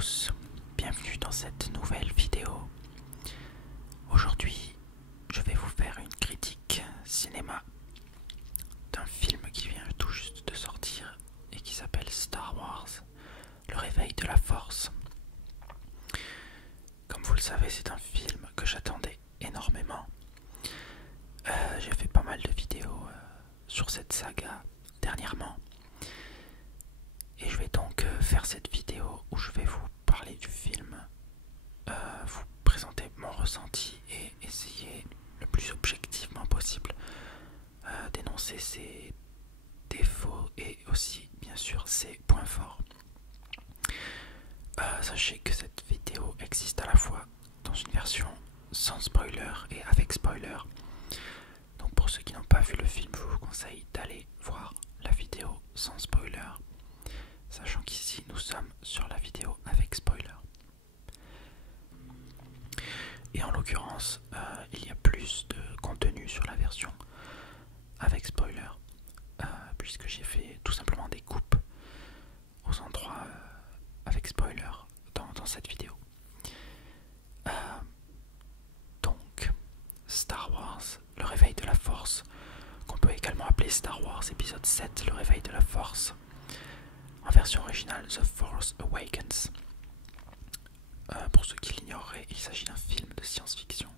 tous, bienvenue dans cette nouvelle vidéo. Aujourd'hui, je vais vous faire une critique cinéma d'un film qui vient tout juste de sortir et qui s'appelle Star Wars, le réveil de la force. Comme vous le savez, c'est un film que j'attendais énormément. J'ai fait pas mal de vidéos sur cette saga dernièrement. Et je vais donc faire cette vidéo où je vais vous parler du film, vous présenter mon ressenti et essayer le plus objectivement possible d'énoncer ses défauts et aussi bien sûr ses points forts. Sachez que cette vidéo existe à la fois dans une version sans spoiler et avec spoiler. Donc pour ceux qui n'ont pas vu le film, je vous conseille d'aller voir la vidéo sans spoiler. Sachant qu'ici nous sommes sur la vidéo avec spoiler. Et en l'occurrence, il y a plus de contenu sur la version avec spoiler, puisque j'ai fait tout simplement des coupes aux endroits avec spoiler dans cette vidéo. Donc, Star Wars, le réveil de la force, qu'on peut également appeler Star Wars épisode 7, le réveil de la force. En version originale, The Force Awakens. Pour ceux qui l'ignoreraient, il s'agit d'un film de science-fiction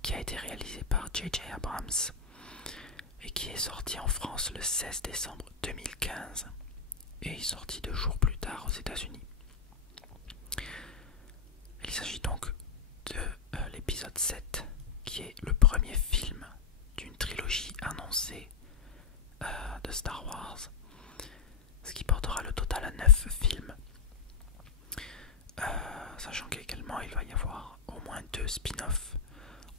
qui a été réalisé par J.J. Abrams et qui est sorti en France le 16 décembre 2015 et est sorti 2 jours plus tard aux États-Unis. Il s'agit donc de l'épisode 7 qui est le premier film d'une trilogie annoncée de Star Wars, ce qui portera le total à 9 films. Sachant qu'également il va y avoir au moins 2 spin-offs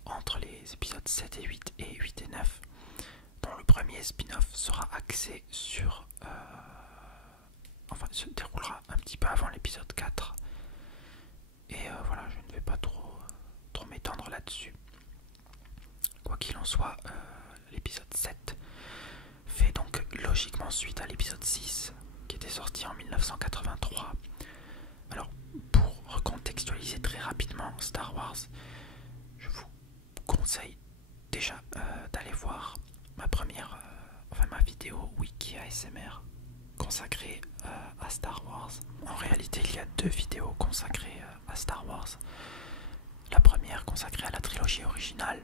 entre les épisodes 7 et 8 et 8 et 9, dont le premier spin-off sera axé sur se déroulera un petit peu avant l'épisode 4 et voilà, je ne vais pas trop m'étendre là-dessus. Quoi qu'il en soit, l'épisode 7 fait donc logiquement suite à l'épisode 6 qui était sorti en 1983. Alors, pour recontextualiser très rapidement Star Wars, je vous conseille déjà d'aller voir ma vidéo Wiki ASMR consacrée à Star Wars. En réalité, il y a 2 vidéos consacrées à Star Wars. La première consacrée à la trilogie originale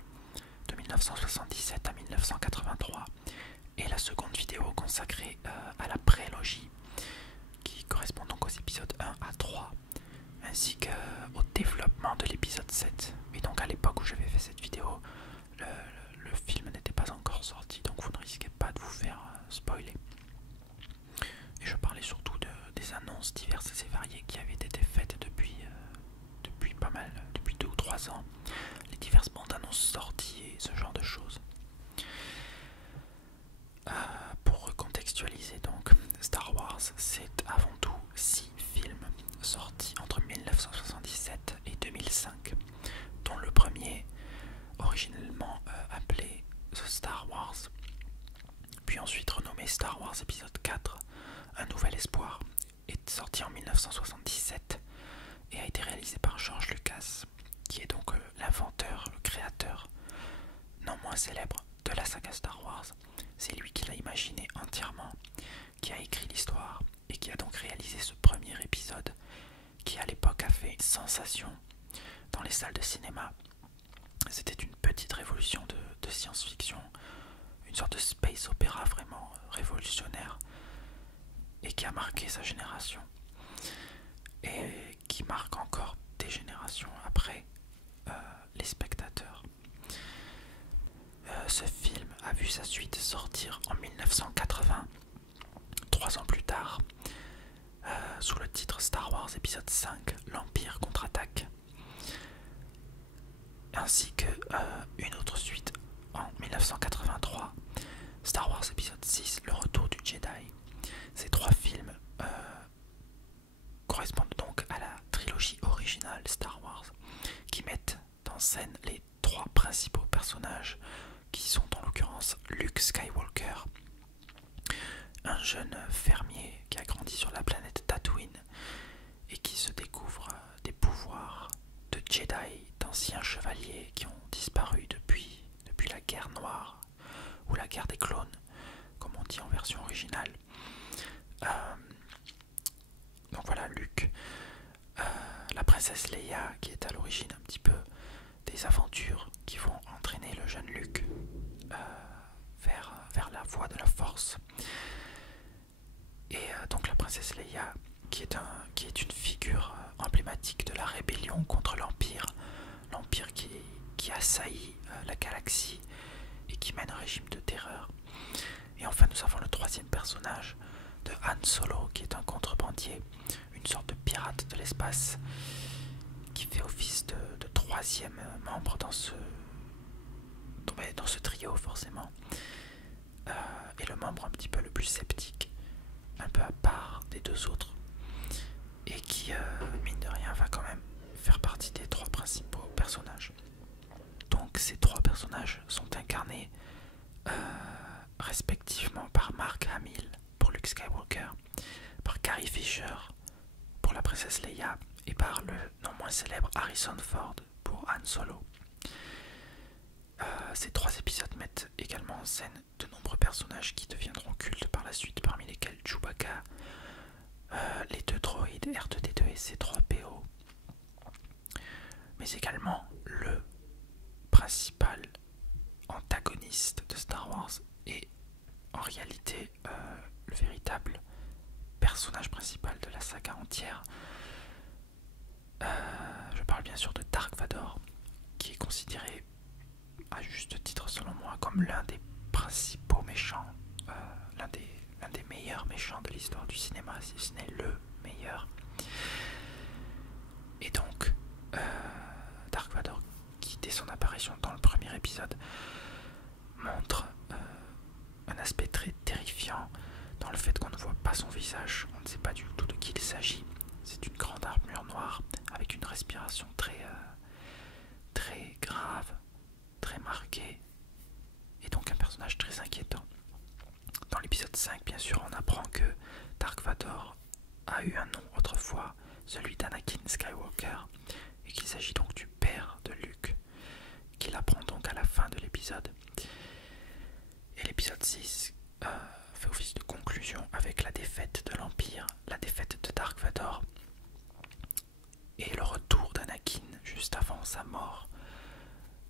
de 1977 à 1983 et la seconde vidéo consacrée à la prélogie qui correspond donc aux épisodes 1 à 3 ainsi qu'au développement de l'épisode 7. Et donc à l'époque où j'avais fait cette vidéo, le film n'était pas encore sorti, donc vous ne risquez pas de vous faire spoiler. Et je parlais surtout des annonces diverses et variées qui avaient été faites depuis pas mal, depuis 2 ou 3 ans, les diverses bandes annonces sorties et ce genre de choses. Pour recontextualiser donc, Star Wars c'est avant tout 6 films sortis entre 1977 et 2005, dont le premier, originellement appelé The Star Wars, puis ensuite renommé Star Wars épisode 4, Un Nouvel Espoir, est sorti en 1977 et a été réalisé par George Lucas, qui est donc l'inventeur, le créateur, non moins célèbre, de la saga Star Wars. C'est lui qui l'a imaginé entièrement, qui a écrit l'histoire et qui a donc réalisé ce premier épisode qui à l'époque a fait sensation dans les salles de cinéma. C'était une petite révolution de science-fiction, une sorte de space opéra vraiment révolutionnaire et qui a marqué sa génération et qui marque encore des générations après les spectateurs. Ce film a vu sa suite sortir en 1980, 3 ans plus tard, sous le titre Star Wars épisode 5, l'Empire contre-attaque, ainsi que une autre suite en 1983, Star Wars épisode 6, le retour du Jedi. Ces 3 films correspondent donc à la trilogie originale Star Wars, qui mettent en scène les 3 principaux personnages qui sont en l'occurrence Luke Skywalker, un jeune fermier qui a grandi sur la planète Tatooine et qui se découvre des pouvoirs de Jedi, d'anciens chevaliers qui ont disparu depuis la guerre noire ou la guerre des clones, comme on dit en version originale. Donc voilà, Luke, la princesse Leia qui est à l'origine un petit peu des aventures qui vont entraîner le jeune Luke vers la voie de la force. Et donc la princesse Leia qui est une figure emblématique de la rébellion contre l'Empire, l'Empire qui assaillit la galaxie et qui mène un régime de terreur. Et enfin nous avons le troisième personnage de Han Solo qui est un contrebandier, une sorte de pirate de l'espace qui fait office de troisième membre dans ce trio forcément, et le membre un petit peu le plus sceptique, un peu à part des deux autres, et qui mine de rien va quand même faire partie des trois principaux personnages. Donc ces trois personnages sont incarnés respectivement par Mark Hamill pour Luke Skywalker, par Carrie Fisher pour la princesse Leia et par le non moins célèbre Harrison Ford pour Han Solo. Ces trois épisodes mettent également en scène de nombreux personnages qui deviendront cultes par la suite, parmi lesquels Chewbacca, les deux droïdes R2D2 et C3PO, mais également le principal antagoniste de Star Wars et en réalité le véritable personnage principal de la saga entière. Je parle bien sûr de Dark Vador, qui est considéré à juste titre selon moi comme l'un des principaux méchants, l'un des meilleurs méchants de l'histoire du cinéma, si ce n'est le meilleur. Et donc Dark Vador, qui dès son apparition dans le premier épisode montre un aspect très terrifiant dans le fait qu'on ne voit pas son visage, on ne sait pas du tout de qui il s'agit. C'est une grande armure noire avec une respiration très grave, très marquée, et donc un personnage très inquiétant. Dans l'épisode 5, bien sûr, on apprend que Dark Vador a eu un nom autrefois, celui d'Anakin Skywalker, et qu'il s'agit donc du père de Luke, qu'il apprend donc à la fin de l'épisode. Et l'épisode 6 fait office de conclusion avec la défaite de l'Empire, la défaite de Dark Vador, et le retour d'Anakin juste avant sa mort,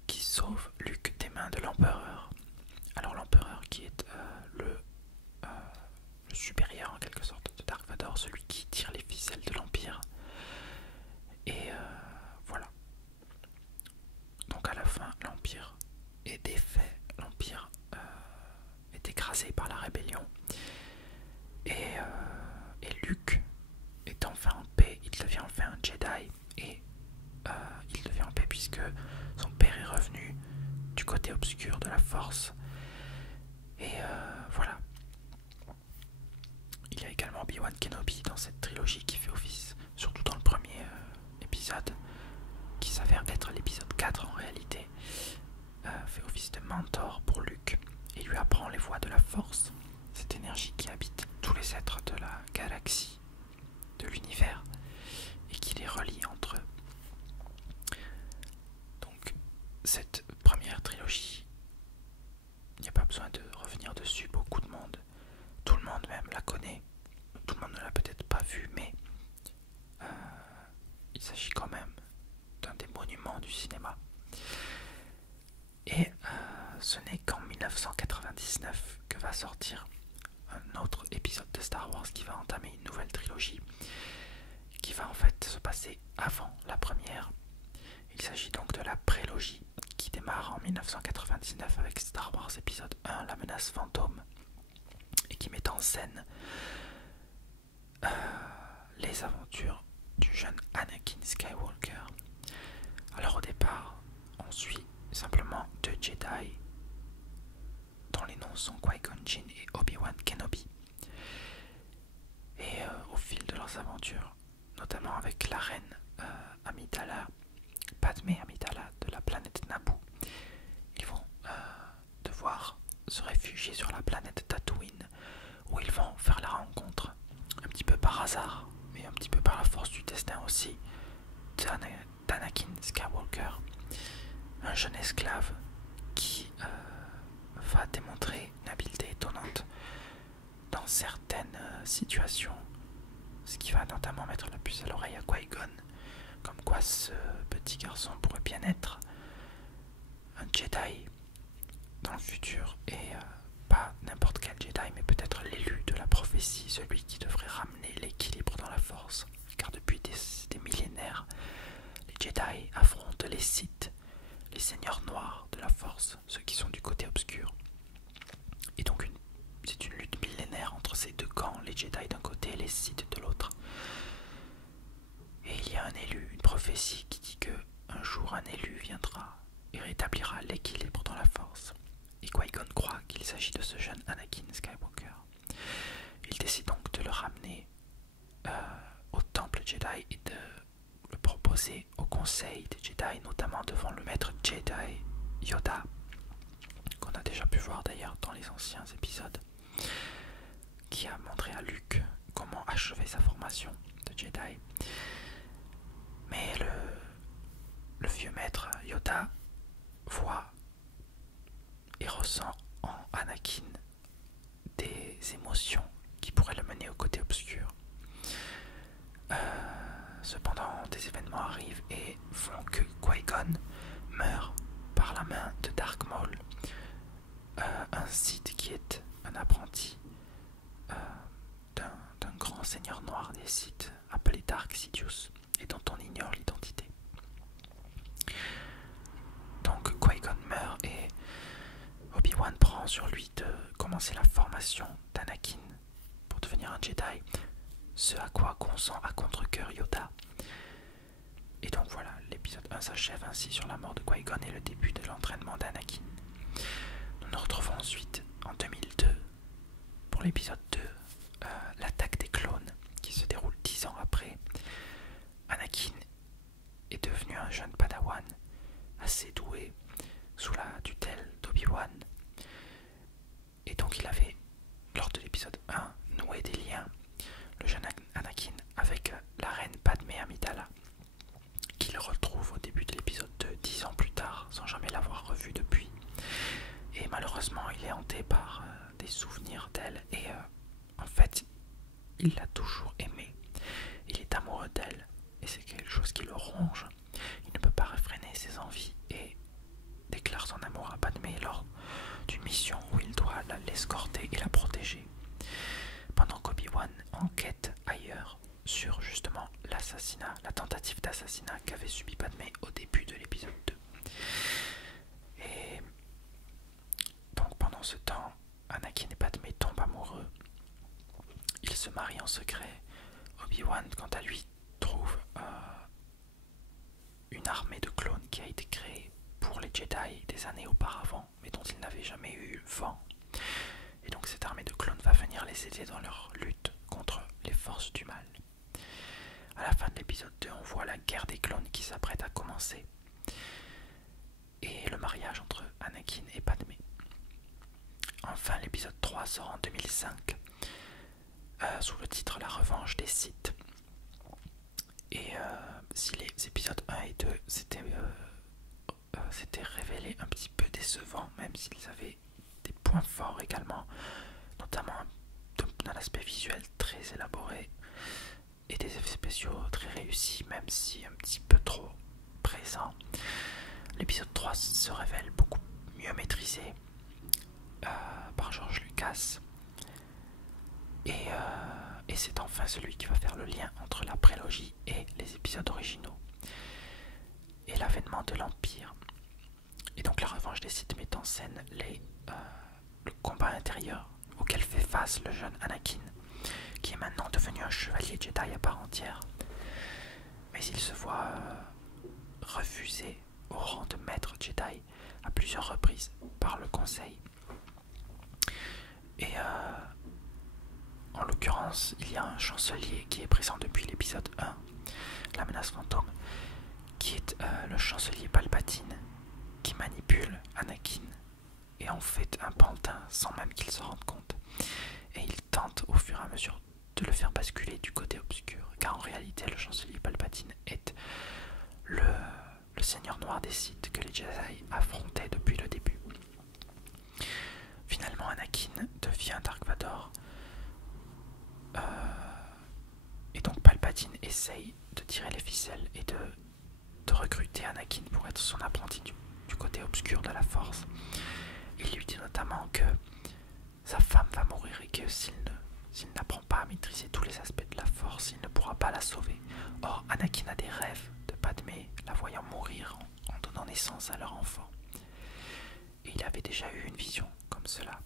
qui sauve Luke des mains de l'Empereur. Alors l'Empereur qui est le supérieur en quelque sorte de Dark Vador, celui qui tire les ficelles de l'Empire. Et voilà. Donc à la fin, l'Empire est défait, l'Empire est écrasé par la rébellion. Et Luke est enfin en paix, il devient enfin un Jedi, et il devient en paix puisque son père est revenu du côté obscur de la Force. Et voilà. Il y a également Obi-Wan Kenobi dans cette trilogie qui fait office, surtout dans le premier épisode, qui s'avère être l'épisode 4 en réalité, fait office de mentor pour Luke et lui apprend les voies de la Force, cette énergie qui habite tous les êtres de la galaxie, de l'univers, et qui les relie entre eux. Donc cette première trilogie, il n'y a pas besoin de revenir dessus, beaucoup de monde, tout le monde même la connaît, tout le monde ne l'a peut-être pas vue, mais il s'agit quand même d'un des monuments du cinéma. Et ce n'est qu'en 1999 que va sortir un autre épisode de Star Wars qui va entamer une nouvelle trilogie qui va en fait se passer avant la première. Il s'agit donc de la prélogie qui démarre en 1999 avec Star Wars épisode 1, la menace fantôme, et qui met en scène les aventures du jeune Anakin Skywalker. Alors au départ, on suit simplement deux Jedi dont les noms sont Qui-Gon Jinn et Obi-Wan Kenobi. Et au fil de leurs aventures, notamment avec la reine Amidala, Padmé Amidala de la planète Naboo, ils vont devoir se réfugier sur la planète Tatooine, où ils vont faire la rencontre, un petit peu par hasard, mais un petit peu par la force du destin, d'Anakin Skywalker, un jeune esclave qui va démontrer une habileté étonnante dans certaines situations, ce qui va notamment mettre la puce à l'oreille à Qui-Gon, comme quoi ce petit garçon pourrait bien être un Jedi dans le futur, et pas n'importe quel Jedi, mais peut-être l'élu de la prophétie, celui qui devrait ramener l'équilibre dans la force, car depuis des millénaires, les Jedi affrontent les Sith, les seigneurs noirs de la force, ceux qui sont du côté obscur. Et donc c'est une lutte millénaire entre ces deux camps, les Jedi d'un côté et les Sith de l'autre. Et il y a un élu, une prophétie qui dit que un jour un élu viendra et rétablira l'équilibre dans la force. Et Qui-Gon croit qu'il s'agit de ce jeune Anakin Skywalker. Il décide donc de le ramener au temple Jedi et de le proposer au conseil des Jedi, notamment devant le maître Jedi Yoda, qu'on a déjà pu voir d'ailleurs dans les anciens épisodes, qui a montré à Luke comment achever sa formation de Jedi. Mais le vieux maître Yoda voit et ressent en Anakin des émotions qui pourraient le mener au côté obscur. Cependant, des événements arrivent et font que Qui-Gon meurt par la main de Dark Maul, un Sith qui est un apprenti d'un grand seigneur noir des Sith appelé Dark Sidious, et dont on ignore l'identité. Donc Qui-Gon meurt et Obi-Wan prend sur lui de commencer la formation d'Anakin pour devenir un Jedi, ce à quoi consent à contre-cœur Yoda. Et donc voilà, l'épisode 1 s'achève ainsi sur la mort de Qui-Gon et le début de l'entraînement d'Anakin. Nous nous retrouvons ensuite en 2002 pour l'épisode 2, l'attaque des clones, qui se déroule 10 ans après. Anakin est devenu un jeune padawan assez doué sous la tutelle d'Obi-Wan, et donc il avait, lors de l'épisode 1, noué des liens, le jeune Anakin, avec la reine Padmé Amidala, qu'il retrouve au début de l'épisode 2, 10 ans plus tard, sans jamais l'avoir revu depuis. Et malheureusement, il est hanté par des souvenirs d'elle, et en fait, il l'a toujours aimée. Il est amoureux d'elle, et c'est quelque chose qui le ronge. Il ne peut pas réfréner ses envies, et déclare son amour à Padmé lors d'une mission où il doit l'escorter et la protéger, pendant qu'Obi-Wan enquête ailleurs sur justement l'assassinat, la tentative d'assassinat qu'avait subi Padmé au début de l'épisode 2. Et donc pendant ce temps, Anakin et Padmé tombent amoureux. Ils se marient en secret. Obi-Wan, quant à lui, trouve une armée de clones qui a été créée pour les Jedi des années auparavant, mais dont il n'avait jamais eu vent. Et donc cette armée de clones va venir les aider dans leur lutte contre les forces du mal. À la fin de l'épisode 2, on voit la guerre des clones qui s'apprête à commencer, et le mariage entre Anakin et Padmé. Enfin, l'épisode 3 sort en 2005, sous le titre La revanche des Sith. Et si les épisodes 1 et 2 s'étaient révélés un petit peu décevants, même s'ils avaient des points forts également, notamment d'un aspect visuel très élaboré et des effets spéciaux très réussis, même si un petit peu trop présents, l'épisode 3 se révèle beaucoup mieux maîtrisé par George Lucas, et c'est enfin celui qui va faire le lien entre la prélogie et les épisodes originaux et l'avènement de l'Empire. Et donc la revanche des Sith met en scène le combat intérieur auquel fait face le jeune Anakin, qui est maintenant devenu un chevalier Jedi à part entière, mais il se voit refusé au rang de maître Jedi à plusieurs reprises par le conseil. Et en l'occurrence, il y a un chancelier qui est présent depuis l'épisode 1, la menace fantôme, qui est le chancelier Palpatine, qui manipule Anakin et en fait un pantin sans même qu'il s'en rende compte. Et il tente au fur et à mesure de le faire basculer du côté obscur, car en réalité le chancelier Palpatine est Seigneur Noir des Sith que les Jedi affrontaient depuis le début. Finalement, Anakin devient Dark Vador. Et donc Palpatine essaye de tirer les ficelles et de recruter Anakin pour être son apprenti du côté obscur de la Force. Il lui dit notamment que sa femme va mourir et que s'il n'apprend pas à maîtriser tous les aspects de la Force, il ne pourra pas la sauver. Or, Anakin a des rêves de Padmé la voyant mourir en donnant naissance à leur enfant. Et il avait déjà eu une vision comme cela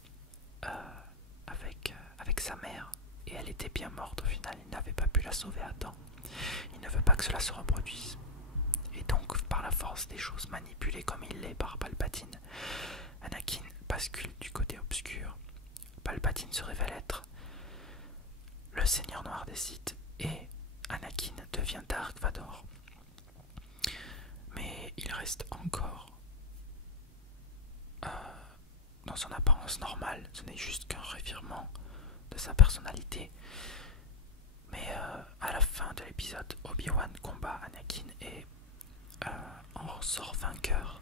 avec sa mère, et elle était bien morte au final, il n'avait pas pu la sauver à temps. Il ne veut pas que cela se reproduise. Et donc, par la force des choses manipulées comme il l'est par Palpatine, Anakin bascule du côté obscur. Palpatine se révèle être le Seigneur Noir des Sith et Anakin devient Dark Vador. Mais il reste encore dans son apparence normale, ce n'est juste qu'un revirement de sa personnalité. Mais à la fin de l'épisode, Obi-Wan combat Anakin et en ressort vainqueur.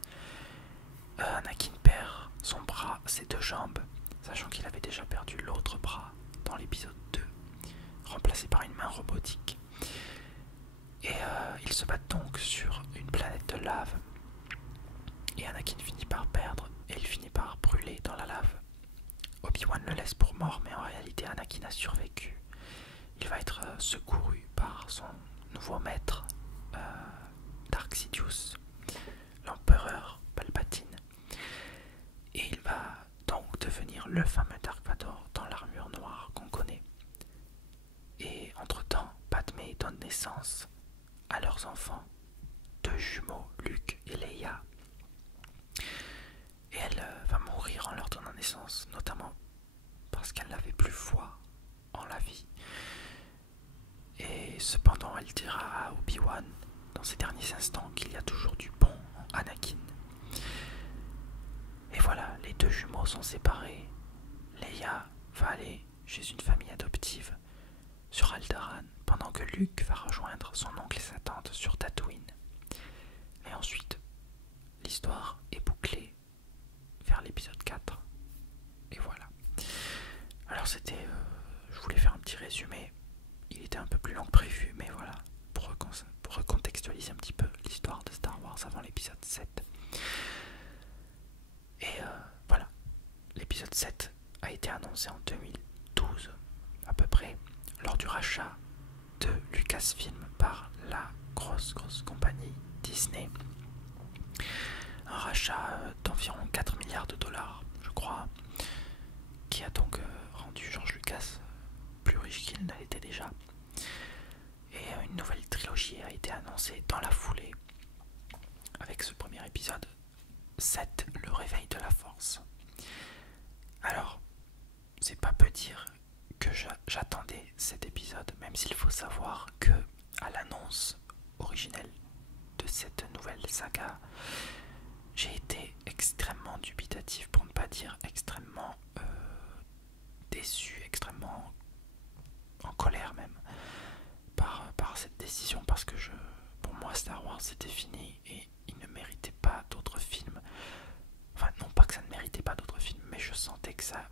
Anakin perd son bras, ses 2 jambes, sachant qu'il avait déjà perdu l'autre bras dans l'épisode 2, remplacé par une main robotique. Et ils se battent donc sur une planète de lave. Et Anakin finit par perdre et il finit par brûler dans la lave. Obi-Wan le laisse pour mort, mais en réalité Anakin a survécu. Il va être secouru par son nouveau maître, Dark Sidious, l'empereur Palpatine. Et il va donc devenir le fameux Dark Vador dans l'armure noire qu'on connaît. Et entre-temps, Padmé donne naissance à leurs enfants, 2 jumeaux, Luke et Leia. Et elle va mourir en leur donnant naissance, notamment parce qu'elle n'avait plus foi en la vie. Et cependant, elle dira à Obi-Wan, dans ses derniers instants, qu'il y a toujours du bon en Anakin. Et voilà, les 2 jumeaux sont séparés. Leia va aller chez une famille adoptive sur Alderaan, pendant que Luke va rejoindre son oncle et sa tante sur Tatooine. Et ensuite, l'histoire est bouclée vers l'épisode 4. Et voilà. Alors c'était... je voulais faire un petit résumé. Il était un peu plus long que prévu, mais voilà, pour recontextualiser un petit peu l'histoire de Star Wars avant l'épisode 7. Et voilà, l'épisode 7 a été annoncé en 2012, à peu près, lors du rachat de Lucasfilm par la grosse compagnie Disney. Un rachat d'environ 4 milliards de dollars, je crois, qui a donc rendu George Lucas plus riche qu'il ne l'était déjà. Et une nouvelle trilogie a été annoncée dans la foulée, avec ce premier épisode 7, le réveil de la force. Alors, c'est pas peu dire que j'attendais cet épisode, même s'il faut savoir que à l'annonce originelle de cette nouvelle saga, j'ai été extrêmement dubitatif, pour ne pas dire extrêmement déçu, extrêmement en colère même par cette décision, parce que pour moi Star Wars c'était fini et il ne méritait pas d'autres films. Enfin, non pas que ça ne méritait pas d'autres films, mais je sentais que ça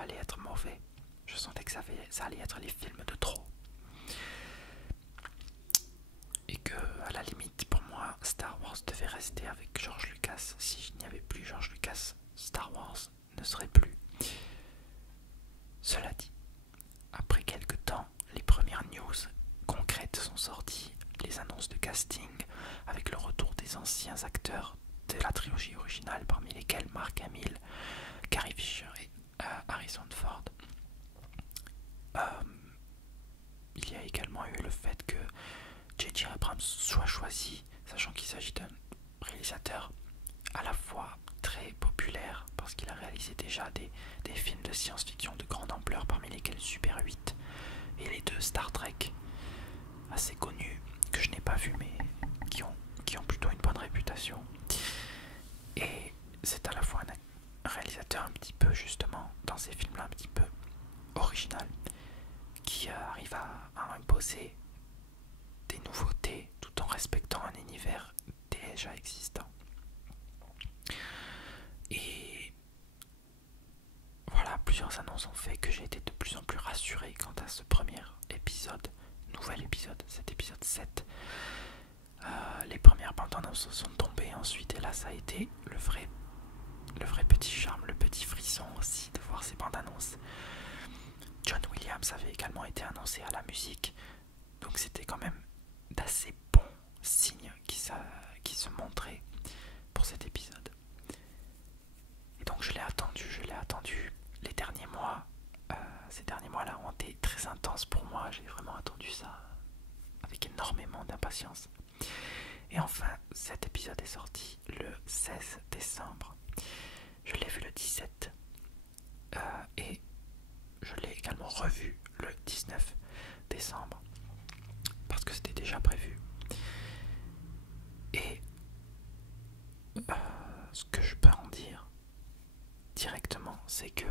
allait être mauvais. Je sentais que ça allait être les films de trop. Et que, à la limite, pour moi, Star Wars devait rester avec George Lucas. S'il n'y avait plus George Lucas, Star Wars ne serait plus. Cela dit, après quelques temps, les premières news concrètes sont sorties, les annonces de casting, avec le retour des anciens acteurs de la trilogie originale, parmi lesquels Mark Hamill, Carrie Fisher et Harrison Ford. Il y a également eu le fait que J.J. Abrams soit choisi, sachant qu'il s'agit d'un réalisateur à la fois très populaire, parce qu'il a réalisé déjà des films de science-fiction de grande ampleur, parmi lesquels Super 8 et les 2 Star Trek, assez connus, que je n'ai pas vus, mais qui ont plutôt une bonne réputation. Et c'est à la fois un réalisateur un petit peu, justement, dans ces films-là, un petit peu original, qui arrive à imposer des nouveautés tout en respectant un univers déjà annonces sont tombées ensuite, et là ça a été le vrai petit charme, le petit frisson aussi de voir ces bandes annonces. John Williams avait également été annoncé à la musique, donc c'était quand même d'assez bons signes qui se montraient pour cet épisode. Et donc je l'ai attendu les derniers mois. Ces derniers mois-là ont été très intenses pour moi, j'ai vraiment attendu ça avec énormément d'impatience. Et enfin, cet épisode est sorti le 16 décembre. Je l'ai vu le 17 et je l'ai également revu le 19 décembre parce que c'était déjà prévu. Et ce que je peux en dire directement, c'est que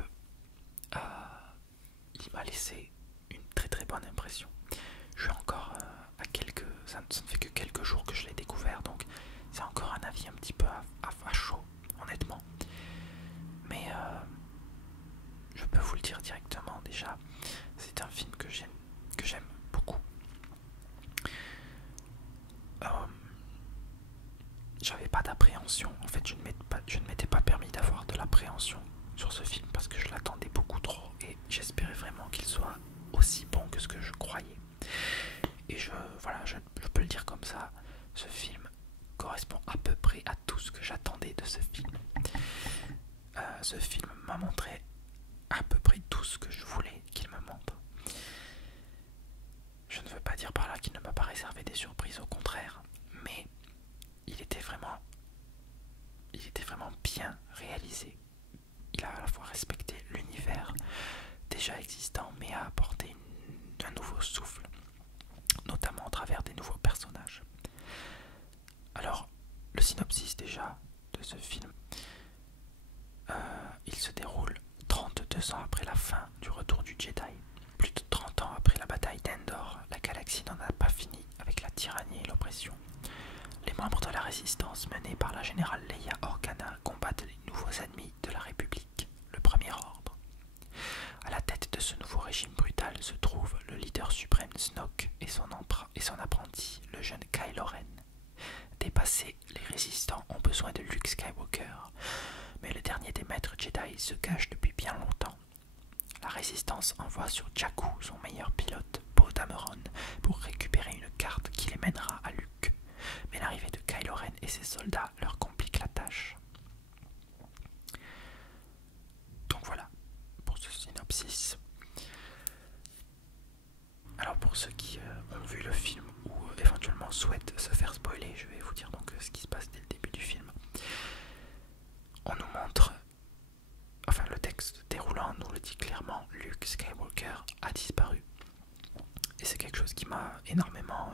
il m'a laissé une très très bonne impression. Je suis encore à quelques... Ça ne fait que quelques jours que je l'ai découvert, donc c'est encore un avis un petit peu à chaud, honnêtement. Mais je peux vous le dire directement déjà, c'est un film que j'aime beaucoup. J'avais pas d'appréhension, en fait je ne m'étais pas permis d'avoir de l'appréhension sur ce film parce que je l'attendais beaucoup trop et j'espérais vraiment qu'il soit aussi bon que ce que je croyais. Et je peux le dire comme ça, ce film correspond à peu près à tout ce que j'attendais de ce film. Ce film m'a montré à peu près tout ce que je voulais qu'il me montre. Je ne veux pas dire par là qu'il ne m'a pas réservé des surprises, au contraire, mais il était vraiment bien réalisé. Il a à la fois respecté l'univers déjà existant, mais a apporté un nouveau souffle, notamment à travers des nouveaux personnages. Alors, le synopsis déjà de ce film, il se déroule 32 ans après la fin du retour du Jedi. Plus de 30 ans après la bataille d'Endor, la galaxie n'en a pas fini avec la tyrannie et l'oppression. Les membres de la résistance menés par la générale Leia Organa combattent les nouveaux ennemis de la République, le Premier Ordre. À la tête de ce nouveau régime brutal se trouve le leader suprême Snoke et son apprenti, le jeune Kylo Ren. Dépassés, les résistants ont besoin de Luke Skywalker, mais le dernier des maîtres Jedi se cache depuis bien longtemps. La résistance envoie sur Jakku son meilleur pilote, Poe Dameron, pour récupérer une carte qui les mènera à Luke. Mais l'arrivée de Kylo Ren et ses soldats leur complique la tâche. Donc voilà pour ce synopsis. Alors pour ceux qui ont vu le film ou éventuellement souhaitent se faire spoiler, je vais vous dire donc ce qui se passe dès le début du film. On nous montre, enfin le texte déroulant nous le dit clairement, Luke Skywalker a disparu. Et c'est quelque chose qui m'a énormément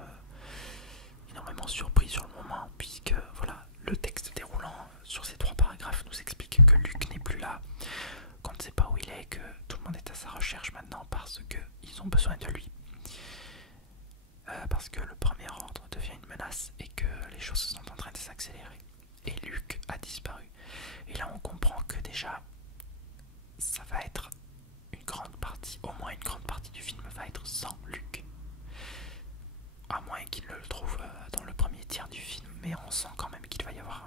surpris sur le moment, puisque voilà, le texte déroulant sur ces 3 paragraphes nous explique que Luke n'est plus là, qu'on ne sait pas où il est, que tout le monde est à sa recherche maintenant parce qu'ils ont besoin de lui. Parce que le Premier Ordre devient une menace et que les choses sont en train de s'accélérer. Et Luke a disparu. Et là on comprend que déjà ça va être une grande partie, au moins une grande partie du film va être sans Luke. À moins qu'il ne le trouve dans le premier tiers du film, mais on sent quand même qu'il va y avoir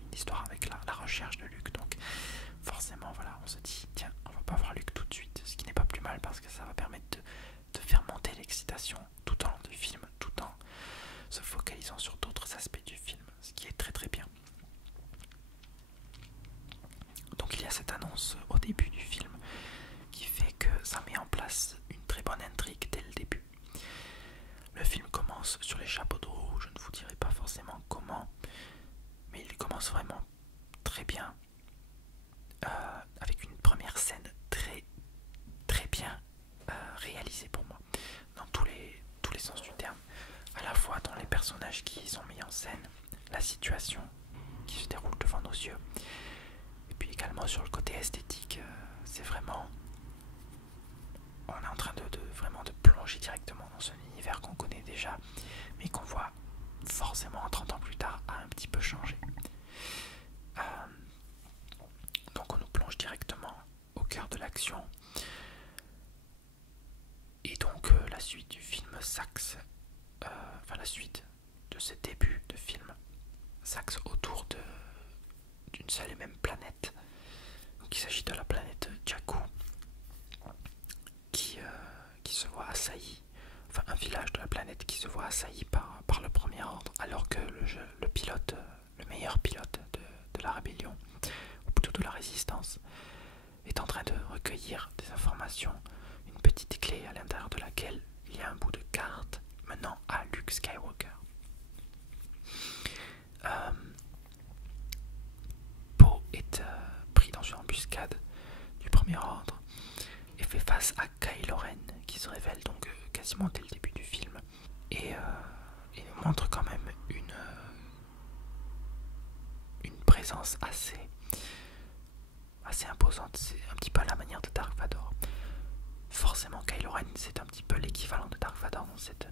une histoire avec la recherche de Luke. Donc forcément voilà, on se dit tiens, on va pas voir Luke tout de suite, ce qui n'est pas plus mal parce que ça va permettre de faire monter l'excitation tout au long du film, tout en se focalisant sur d'autres aspects du film, ce qui est très très bien. Donc il y a cette annonce au début du film qui fait que ça met en place une très bonne intrigue dès le début. Le film commence sur les chapeaux de roue, je ne vous dirai pas forcément comment, mais il commence vraiment très bien, avec une première scène très très bien réalisée pour moi, dans tous les sens du terme, à la fois dans les personnages qui sont mis en scène, la situation qui se déroule devant nos yeux, et puis également sur le côté esthétique. C'est vraiment, on est en train de vraiment de plonger directement dans un univers qu'on connaît déjà, mais qu'on voit forcément 30 ans plus tard a un petit peu changé. Donc on nous plonge directement au cœur de l'action. Et donc la suite du film s'axe, enfin la suite de ce début de film s'axe autour d'une seule et même planète. Donc, il s'agit de la planète Jakku qui se voit assailli, enfin un village de la planète qui se voit assailli par le Premier Ordre, alors que le pilote, le meilleur pilote de la rébellion, ou plutôt de la résistance, est en train de recueillir des informations, une petite clé à l'intérieur de laquelle il y a un bout de carte menant à Luke Skywalker. Poe est pris dans une embuscade du Premier Ordre et fait face à Kylo Ren, qui se révèle donc quasiment dès le début du film, et il nous montre quand même une présence assez imposante. C'est un petit peu à la manière de Dark Vador. Forcément, Kylo Ren, c'est un petit peu l'équivalent de Dark Vador dans cette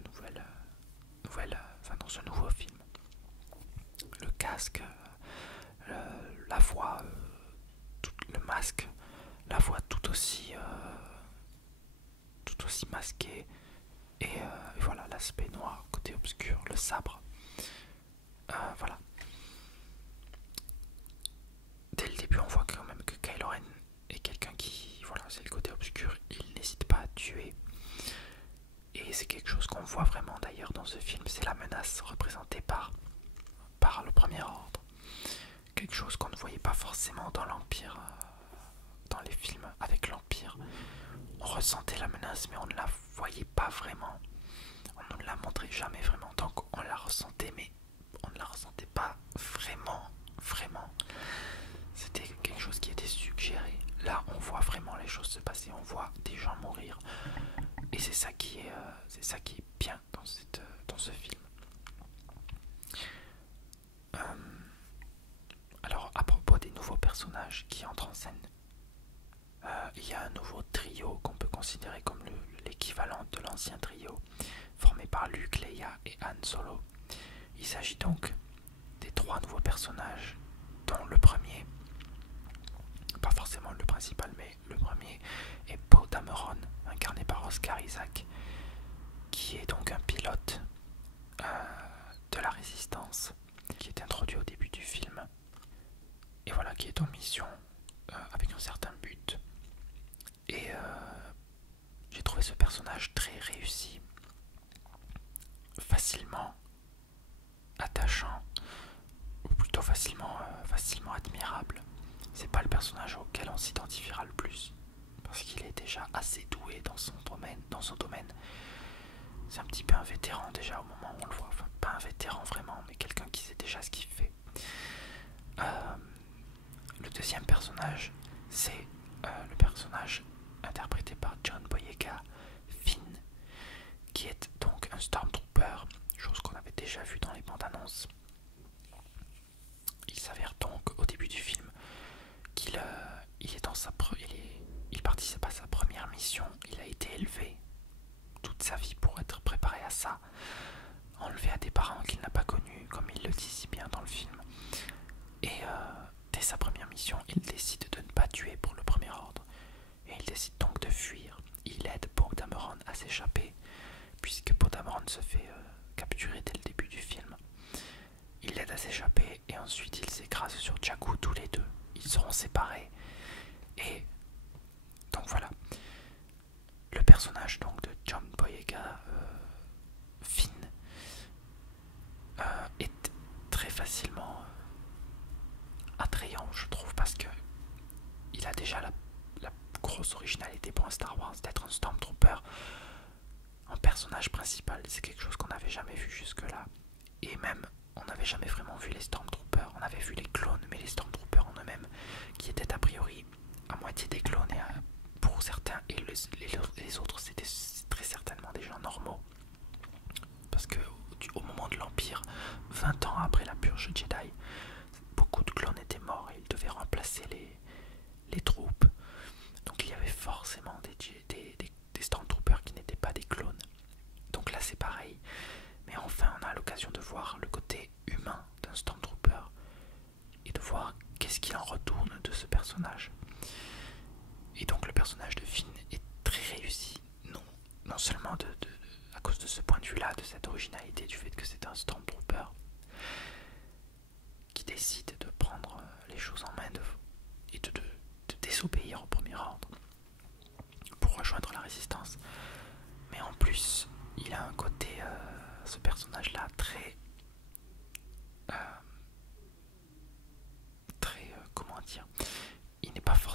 dans ce nouveau film. Le casque, la voix, le masque, la voix tout aussi masquée, et voilà, l'aspect noir, côté obscur, le sabre. Voilà. Dès le début, on voit quand même que Kylo Ren est quelqu'un qui, voilà, c'est le côté obscur, il n'hésite pas à tuer. Et c'est quelque chose qu'on voit vraiment d'ailleurs dans ce film, c'est la menace représentée par le Premier Ordre. Quelque chose qu'on ne voyait pas forcément dans l'Empire, dans les films avec l'Empire. On ressentait la menace, mais on ne la voyait pas vraiment. On ne la montrait jamais vraiment. Donc on la ressentait, mais on ne la ressentait pas vraiment. C'était quelque chose qui était suggéré. Là, on voit vraiment les choses se passer. On voit des gens mourir. Et c'est ça qui est bien dans ce film. Alors, à propos des nouveaux personnages qui entrent en scène, il y a un nouveau trio qu'on peut considérer comme l'équivalent de l'ancien trio, formé par Luke, Leia et Han Solo. Il s'agit donc des 3 nouveaux personnages, dont le premier, pas forcément le principal, mais le premier est Poe Dameron, incarné par Oscar Isaac, qui est donc un pilote de la Résistance, qui est introduit au début du film, et voilà, qui est en mission avec un certain but. Et j'ai trouvé ce personnage très réussi, facilement attachant, ou plutôt facilement admirable. C'est pas le personnage auquel on s'identifiera le plus, parce qu'il est déjà assez doué dans son domaine. C'est un petit peu un vétéran déjà au moment où on le voit. Enfin, pas un vétéran vraiment, mais quelqu'un qui sait déjà ce qu'il fait. Le deuxième personnage, c'est le personnage interprété par John Boyega, Finn, qui est donc un Stormtrooper, chose qu'on avait déjà vue dans les bandes annonces. Il s'avère donc au début du film qu'il il participe à sa première mission. Il a été élevé toute sa vie pour être préparé à ça, enlevé à des parents qu'il n'a pas connus, comme il le dit si bien dans le film. Et dès sa première mission, il décide de ne pas tuer pour le Premier Ordre, et il décide donc de fuir. Il aide Poe Dameron à s'échapper, puisque Poe Dameron se fait capturer dès le début du film. Il l'aide à s'échapper, et ensuite ils s'écrasent sur Jakku tous les deux. Ils seront séparés, et donc voilà. Le personnage donc de John Boyega, Finn, est très facilement attrayant, je trouve, parce que il a déjà la grosse originalité pour un Star Wars d'être un Stormtrooper en personnage principal. C'est quelque chose qu'on n'avait jamais vu jusque là, et même on n'avait jamais vraiment vu les Stormtroopers. On avait vu les clones, mais les Stormtroopers en eux-mêmes, qui étaient a priori à moitié des clones, et pour certains, et les autres c'était très certainement des gens normaux, parce que au moment de l'Empire, 20 ans après la purge Jedi, beaucoup de clones étaient morts et ils devaient remplacer les troupes. Donc il y avait forcément des Stormtroopers qui n'étaient pas des clones. Donc là c'est pareil. Mais enfin on a l'occasion de voir le côté humain d'un Stormtrooper et de voir qu'est-ce qu'il en retourne de ce personnage. Et donc le personnage de Finn est très réussi. Non seulement à cause de ce point de vue là, de cette originalité, du fait que c'est un Stormtrooper,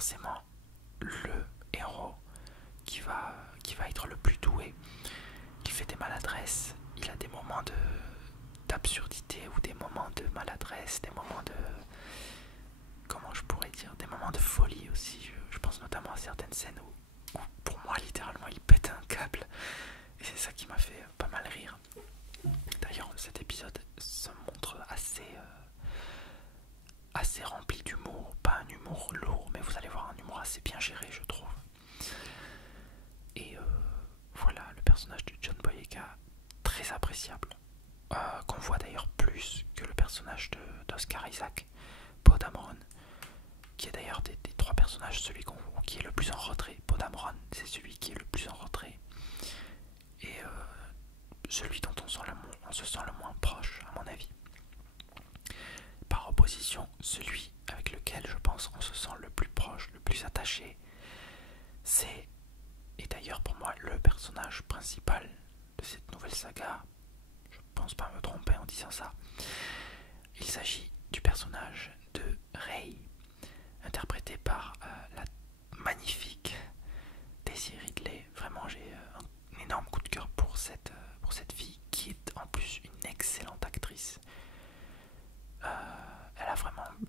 forcément le héros qui va être le plus doué. Il fait des maladresses, il a des moments d'absurdité ou des moments de maladresse, des moments de... comment je pourrais dire, des moments de folie aussi. Je pense notamment à certaines scènes où pour moi littéralement il pète un câble et c'est ça qui m'a fait pas mal rire. D'ailleurs cet épisode se montre assez rempli d'humour, pas un humour lourd, mais vous allez voir un humour assez bien géré je trouve. Et voilà, le personnage de John Boyega, très appréciable, qu'on voit d'ailleurs plus que le personnage d'Oscar Isaac, Poe Dameron, qui est d'ailleurs des trois personnages celui qui est le plus en retrait. Poe Dameron, c'est celui qui est le plus en retrait, et celui dont on se sent le moins proche, à mon avis. Par opposition, celui avec lequel je pense on se sent le plus proche, le plus attaché, c'est, et d'ailleurs pour moi, le personnage principal de cette nouvelle saga. Je pense pas me tromper en disant ça. Il s'agit du personnage de Rey, interprété par la magnifique Daisy Ridley. Vraiment, j'ai un énorme coup de cœur pour cette fille qui est en plus une excellente actrice.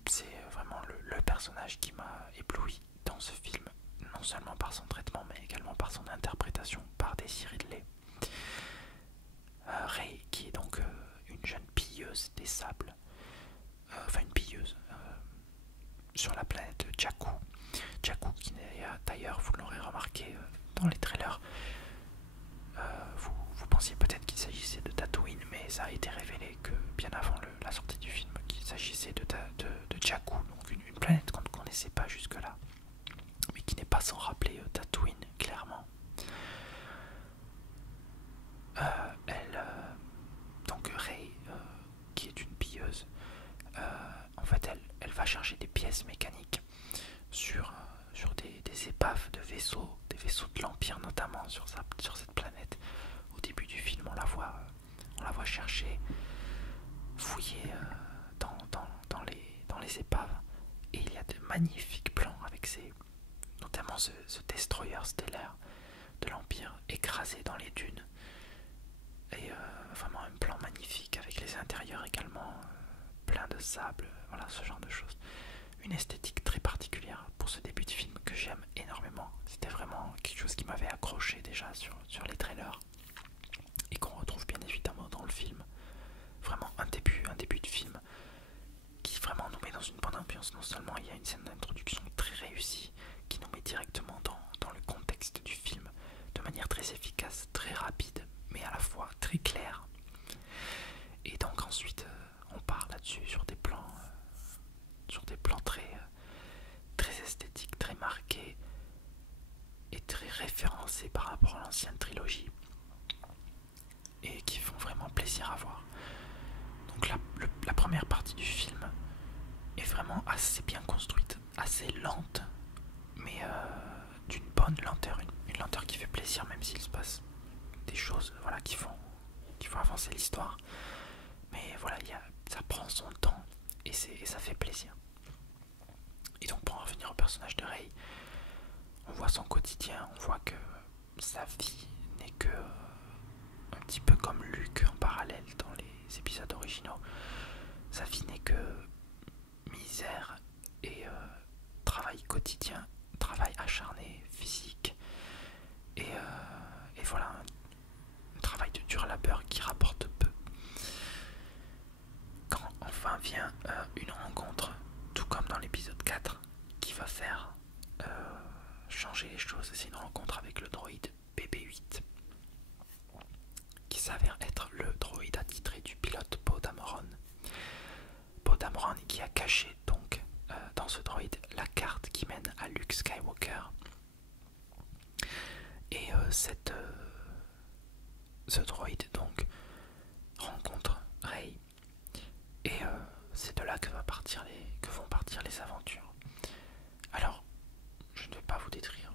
C'est vraiment le personnage qui m'a ébloui dans ce film, non seulement par son traitement mais également par son interprétation par Daisy Ridley. Rey, qui est donc une jeune pilleuse des sables, enfin une pilleuse sur la planète Jakku. Jakku qui d'ailleurs, vous l'aurez remarqué dans les trailers, vous pensiez peut-être qu'il s'agissait de Tatooine, mais ça a été révélé que bien avant la sortie du film, qu'il s'agissait de Jakku, donc une planète qu'on ne connaissait pas jusque-là, mais qui n'est pas sans rappeler Tatooine, clairement. Donc Rey, qui est une pilleuse, en fait elle va chercher des pièces mécaniques sur des épaves de vaisseaux, des vaisseaux de l'Empire notamment sur cette planète. Au début du film on la voit chercher, fouiller dans les épaves, et il y a de magnifiques plans avec notamment ce destroyer stellaire de l'Empire écrasé dans les dunes. Et vraiment un plan magnifique avec les intérieurs également plein de sable, voilà, ce genre de choses. Une esthétique très particulière pour ce début de film que j'aime énormément. C'était vraiment quelque chose qui m'avait accroché déjà sur les trailers et qu'on retrouve bien évidemment dans le film. Vraiment un début de film qui vraiment nous met dans une bonne ambiance. Non seulement il y a une scène d'introduction très réussie qui nous met directement dans le contexte du film de manière très efficace, très rapide, mais à la fois très claire. Et donc ensuite on part là-dessus sur des plans très esthétiques, très marqués et très référencés par rapport à l'ancienne trilogie, et qui font vraiment plaisir à voir. Donc la première partie du film est vraiment assez bien construite, assez lente, mais d'une bonne lenteur, une lenteur qui fait plaisir même s'il se passe des choses, voilà, qui font avancer l'histoire. Mais voilà, ça prend son temps et ça fait plaisir. Et donc pour en revenir au personnage de Rey, on voit son quotidien, on voit que sa vie n'est que un petit peu comme Luke en parallèle dans les épisodes originaux. Sa vie n'est que misère et travail quotidien, travail acharné, physique, et voilà, un travail de dur labeur qui rapporte peu. Quand enfin vient une rencontre, tout comme dans l'épisode 4, qui va faire changer les choses, c'est une rencontre avec le droïde BB-8, qui s'avère être le droïde attitré du pilote Poe Dameron. Poe Dameron qui a caché donc dans ce droïde la carte qui mène à Luke Skywalker. Et ce droïde donc rencontre Rey, et c'est de là que vont partir les aventures. Alors, je ne vais pas vous décrire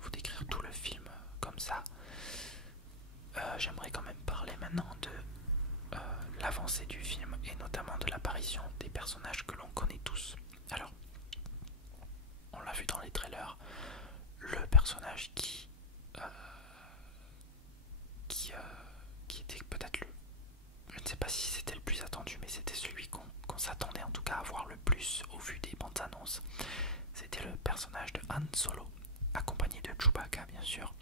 tout le film comme ça. J'aimerais quand même parler maintenant de l'avancée du film et notamment de l'apparition des personnages que l'on connaît tous. Alors, on l'a vu dans les trailers, personnage euh, qui, euh, qui était peut-être je ne sais pas si c'était le plus attendu, mais c'était celui qu'on s'attendait en tout cas à voir le plus au vu des bandes annonces. C'était le personnage de Han Solo, accompagné de Chewbacca bien sûr,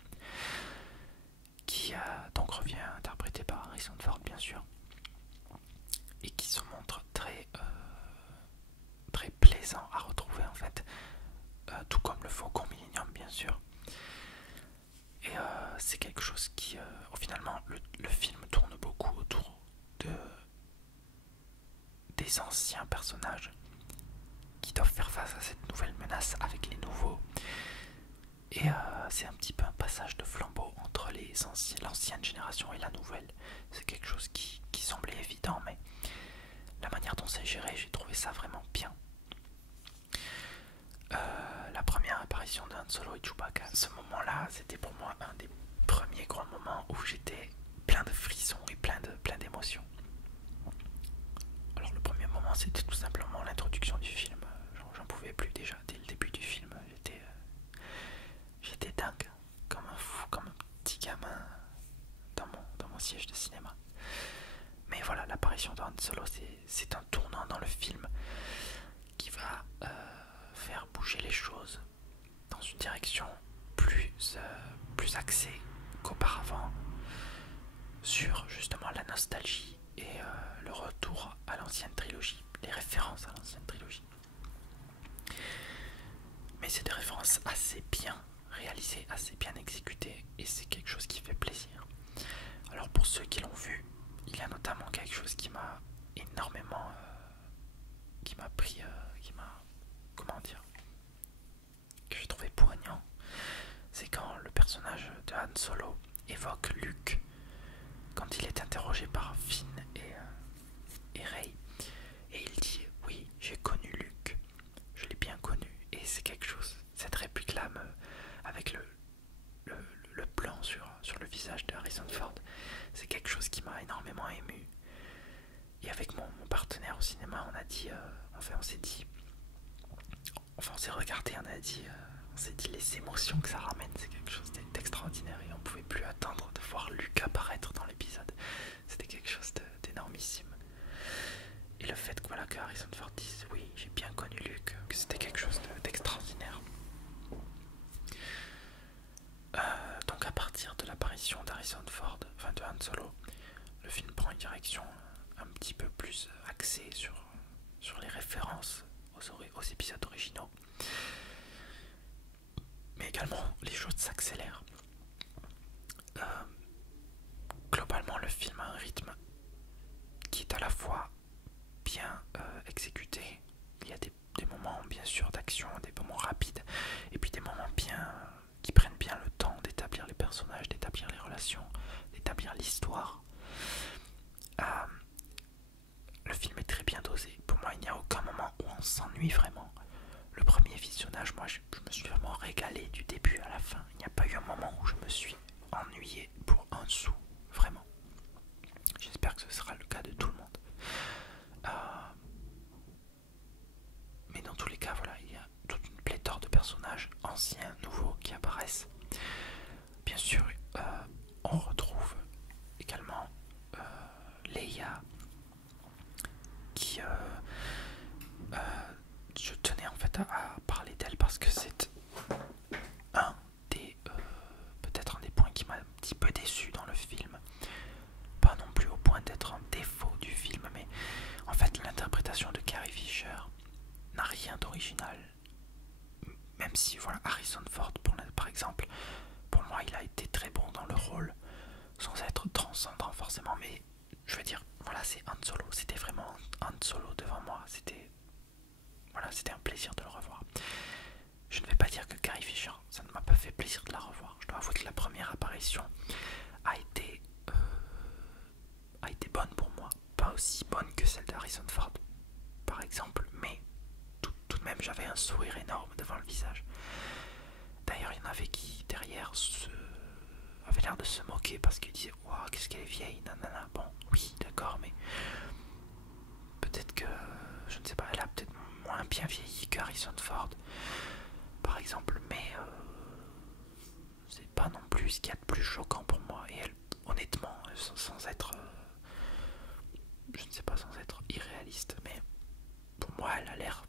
qui donc revient interprété par Harrison Ford bien sûr, et qui se montre très plaisant à retrouver en fait, tout comme le Faucon Millenium bien sûr. Et c'est quelque chose qui, finalement, le film tourne beaucoup autour des anciens personnages qui doivent faire face à cette nouvelle menace avec les nouveaux. Et c'est un petit peu un passage de flambeau entre l'ancienne génération et la nouvelle. C'est quelque chose qui semblait évident, mais la manière dont c'est géré, j'ai trouvé ça vraiment bien. La première apparition de Han Solo et Chewbacca, ce moment-là, c'était pour moi un des premiers grands moments où j'étais plein de frissons et plein d'émotions. Alors le premier moment, c'était tout simplement l'introduction du film. J'en pouvais plus déjà dès le début du film. J'étais dingue, comme un fou, comme un petit gamin dans mon siège de cinéma. Mais voilà, l'apparition de Han Solo, c'est un tournant dans le film qui va faire bouger les choses dans une direction plus axée qu'auparavant sur justement la nostalgie et le retour à l'ancienne trilogie, les références à l'ancienne trilogie. Mais c'est des références assez bien réalisées, assez bien exécutées, et c'est quelque chose qui fait plaisir. Alors pour ceux qui l'ont vu, il y a notamment quelque chose qui m'a énormément qui m'a pris, comment dire, que j'ai trouvé poignant. C'est quand le personnage de Han Solo évoque Luke quand il est interrogé par Finn et Rey, et il dit oui, j'ai connu Luke, je l'ai bien connu. Et c'est quelque chose, cette réplique là avec le blanc sur le visage de Harrison Ford, c'est quelque chose qui m'a énormément ému. Et avec mon partenaire au cinéma, on s'est regardé, on s'est dit les émotions que ça ramène, c'est quelque chose d'extraordinaire, et on pouvait plus attendre de voir Luke apparaître dans l'épisode. C'était quelque chose d'énormissime. Et le fait que Harrison Ford dise oui, j'ai bien connu Luke, que c'était quelque chose d'extraordinaire. Donc à partir de l'apparition d'Harrison Ford, enfin de Han Solo, le film prend une direction un petit peu plus axée sur les références aux épisodes originaux. Mais également, les choses s'accélèrent. Globalement, le film a un rythme qui est à la fois bien exécuté. Il y a des moments bien sûr d'action, des moments rapides, et puis des moments qui prennent bien le temps d'établir les personnages, d'établir les relations, d'établir l'histoire. Le film est très bien dosé. Pour moi, il n'y a aucun moment où on s'ennuie vraiment. Le premier visionnage, moi, je me suis vraiment régalé du début à la fin. Il n'y a pas eu un moment où je me suis ennuyé pour un sou, vraiment. J'espère que ce sera le cas de tout le monde. Mais dans tous les cas, voilà, il y a toute une pléthore de personnages anciens, nouveaux qui apparaissent. Bien sûr, on retrouve également Leia, qui je tenais en fait à parler d'elle parce que c'est peut-être un des points qui m'a un petit peu déçu dans le film. Pas non plus au point d'être un défaut du film, mais en fait l'interprétation de Carrie Fisher n'a rien d'original. Même si Harrison Ford par exemple, pour moi il a été très bon dans le rôle, sans être transcendant forcément, mais je veux dire, c'est Han Solo, c'était vraiment Han Solo devant moi, c'était un plaisir de le revoir. Je ne vais pas dire que Carrie Fisher, ça ne m'a pas fait plaisir de la revoir. Je dois avouer que la première apparition a été bonne pour moi, pas aussi bonne que celle d'Harrison Ford par exemple, mais tout de même j'avais un sourire énorme devant le visage. D'ailleurs, il y en avait qui derrière avait l'air de se moquer parce qu'ils disaient waouh, qu'est-ce qu'elle est vieille, nanana. Bon, oui, d'accord, mais peut-être que, je ne sais pas, elle a peut-être moins bien vieilli que Harrison Ford par exemple, mais plus ce qu'il y a de plus choquant pour moi. Et elle, honnêtement, sans être, je ne sais pas, sans être irréaliste, mais pour moi, elle a l'air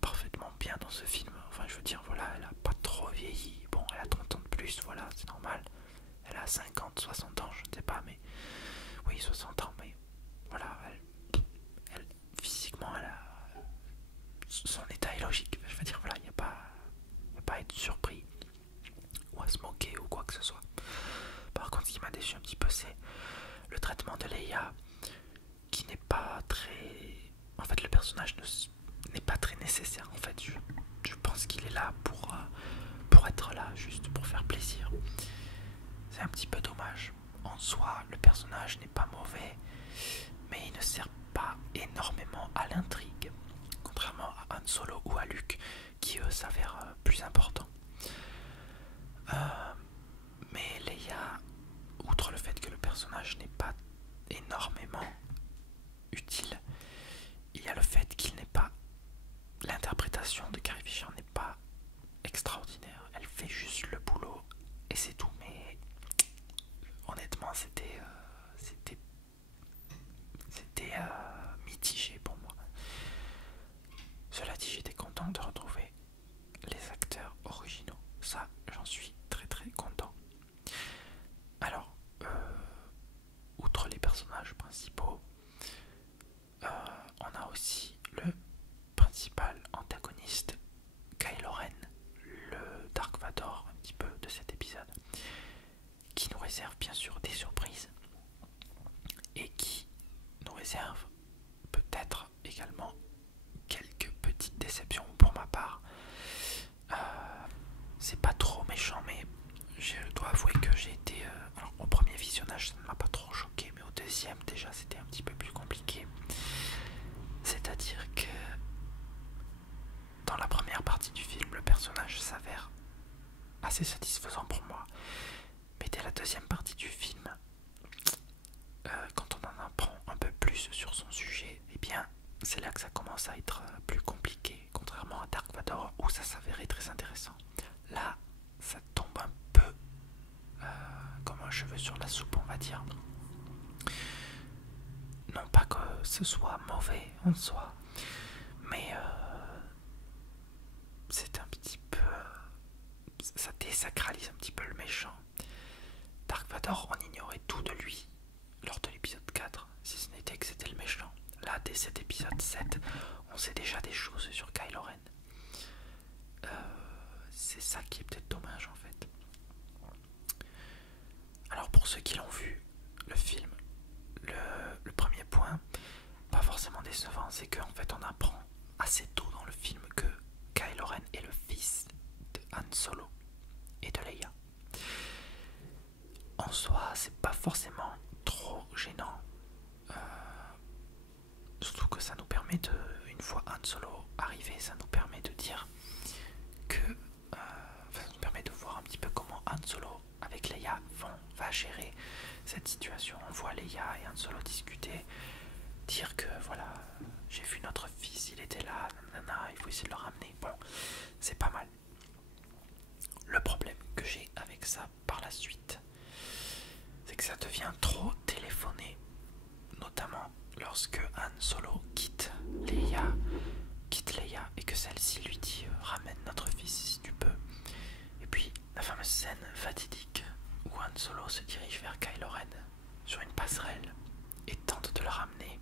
parfaitement bien dans ce film. Enfin, je veux dire, voilà, elle a pas trop vieilli. Bon, elle a 30 ans de plus, voilà, c'est normal. Elle a 50, 60 ans, je ne sais pas, mais oui, 60 ans, mais voilà, elle, physiquement, elle a son état est logique. Je veux dire, voilà, il n'y a pas à être surpris ou à se moquer ou quoi que ce soit. Par contre, ce qui m'a déçu un petit peu, c'est le traitement de Leia, qui n'est pas très... En fait, le personnage n'est pas très nécessaire. En fait, je pense qu'il est là pour être là, juste pour faire plaisir. C'est un petit peu dommage. En soi, le personnage n'est pas mauvais, mais il ne sert pas énormément à l'intrigue, contrairement à Han Solo ou à Luke, qui eux s'avèrent plus importants. Mais Leia, outre le fait que le personnage n'est pas énormément utile, il y a le fait qu'il n'est pas... L'interprétation de Carrie Fisher n'est pas extraordinaire. Elle fait juste le boulot et c'est tout. Mais honnêtement, c'était mitigé pour moi. Cela dit, j'étais content de retrouver les acteurs originaux. Ça, j'en suis très très content. Alors, outre les personnages principaux, on a aussi le principal antagoniste, Kylo Ren, le Dark Vador un petit peu de cet épisode, qui nous réserve bien sûr des surprises et qui nous réserve peut-être également quelques petites déceptions pour ma part. C'est pas trop méchant, mais je dois avouer que j'ai été... alors au premier visionnage ça ne m'a pas trop choqué, mais au deuxième déjà c'était un petit peu plus compliqué. C'est-à-dire que dans la première partie du film, le personnage s'avère assez satisfaisant pour moi. Mais dès la deuxième partie du film, quand on en apprend un peu plus sur son sujet, eh bien c'est là que ça commence à être plus compliqué, contrairement à Dark Vador où ça s'avérait très intéressant. Là, ça tombe un peu comme un cheveu sur la soupe, on va dire. Non pas que ce soit mauvais en soi, mais c'est un petit peu... ça désacralise un petit peu le méchant. Dark Vador, on ignorait tout de lui lors de l'épisode 4, si ce n'était que c'était le méchant. Là, dès cet épisode 7, on sait déjà des choses sur Kylo Ren. C'est ça qui est peut-être dommage en fait. Alors pour ceux qui l'ont vu, le film, le premier point, pas forcément décevant, c'est qu'en fait on apprend assez tôt dans le film que Kylo Ren est le fils de Han Solo et de Leia. En soi, c'est pas forcément trop gênant. Surtout que ça nous permet de, une fois Han Solo arrivé, ça nous permet de dire que... ça nous permet de voir un petit peu comment Han Solo avec Leia va gérer cette situation. On voit Leia et Han Solo discuter, dire que voilà, j'ai vu notre fils, il était là, nanana, il faut essayer de le ramener. Bon, c'est pas mal. Le problème que j'ai avec ça par la suite, c'est que ça devient trop téléphoné, notamment lorsque Han Solo quitte Leia et que celle-ci lui dit ramène notre fils si tu peux. Et puis la fameuse scène fatidique où Han Solo se dirige vers Kylo Ren sur une passerelle et tente de le ramener.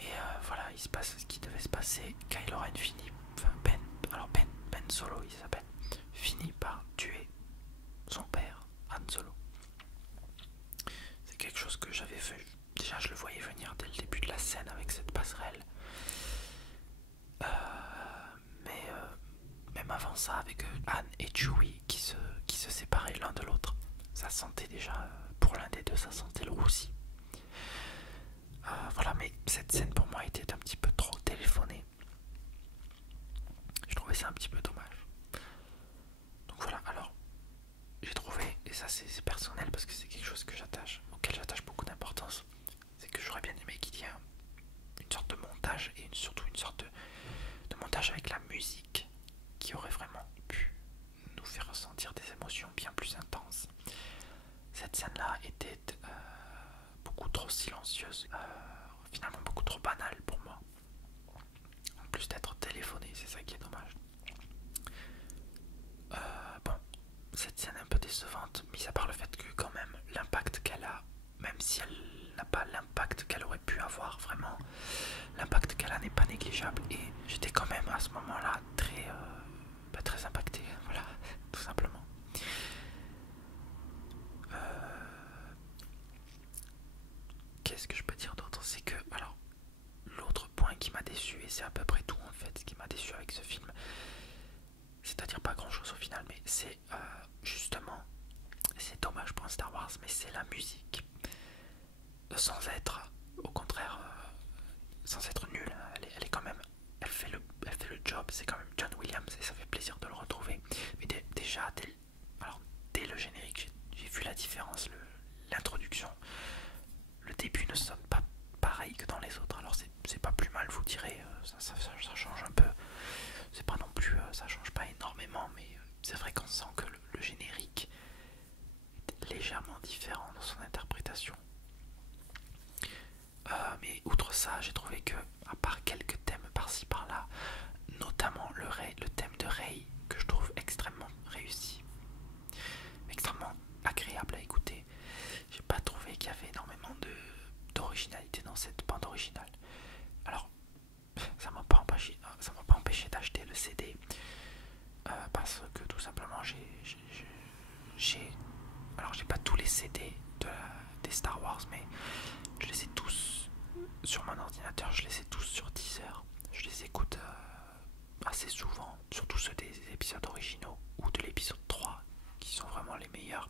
Et voilà, il se passe ce qui devait se passer. Kylo Ren finit, enfin Ben Solo il s'appelle, finit par tuer son père, Han Solo. C'est quelque chose que j'avais fait, déjà je le voyais venir dès le début de la scène avec cette passerelle. Mais même avant ça, avec Han et Chewie qui se séparaient l'un de l'autre, ça sentait déjà, pour l'un des deux, ça sentait le roussi. Voilà, mais cette scène pour moi était un petit peu trop téléphonée. Je trouvais ça un petit peu dommage. Donc voilà, alors j'ai trouvé, et ça c'est personnel parce que c'est quelque chose auquel j'attache beaucoup d'importance, c'est que j'aurais bien aimé qu'il y ait une sorte de montage et surtout une sorte de montage avec la musique qui aurait vraiment pu nous fait ressentir des émotions bien plus intenses. Cette scène-là était beaucoup trop silencieuse, finalement beaucoup trop banale pour moi. En plus d'être téléphoné, c'est ça qui est dommage. Bon, cette scène est un peu décevante, mis à part le fait que quand même l'impact qu'elle a, même si elle n'a pas l'impact qu'elle aurait pu avoir, vraiment, l'impact qu'elle a n'est pas négligeable. Et j'étais quand même à ce moment-là très impacté, voilà, tout simplement. Qu'est-ce que je peux dire d'autre? C'est que, alors, l'autre point qui m'a déçu, et c'est à peu près tout en fait, ce qui m'a déçu avec ce film, c'est-à-dire pas grand-chose au final, mais c'est justement, c'est dommage pour un Star Wars, mais c'est la musique. Sans être, au contraire, sans être nulle, elle est quand même, elle fait le job, c'est quand même John Williams et ça fait plaisir de le retrouver. Mais déjà, dès le générique, j'ai vu la différence, l'introduction. Le début ne sonne pas pareil que dans les autres, alors c'est pas plus mal, vous direz, ça change un peu. C'est pas non plus, ça change pas énormément, mais c'est vrai qu'on sent que le générique est légèrement différent dans son interprétation. Mais outre ça, j'ai trouvé que, à part quelques thèmes par-ci par-là, notamment le thème de Rey, que je trouve extrêmement réussi, extrêmement agréable à écouter, j'ai pas trouvé qu'il y avait énormément d'originalité dans cette bande originale. Alors, ça m'a pas empêché d'acheter le CD, parce que tout simplement j'ai pas tous les CD des Star Wars, mais je les ai tous sur mon ordinateur, je les ai tous sur Deezer. Je les écoute assez souvent, surtout ceux des épisodes originaux ou de l'épisode 3 qui sont vraiment les meilleurs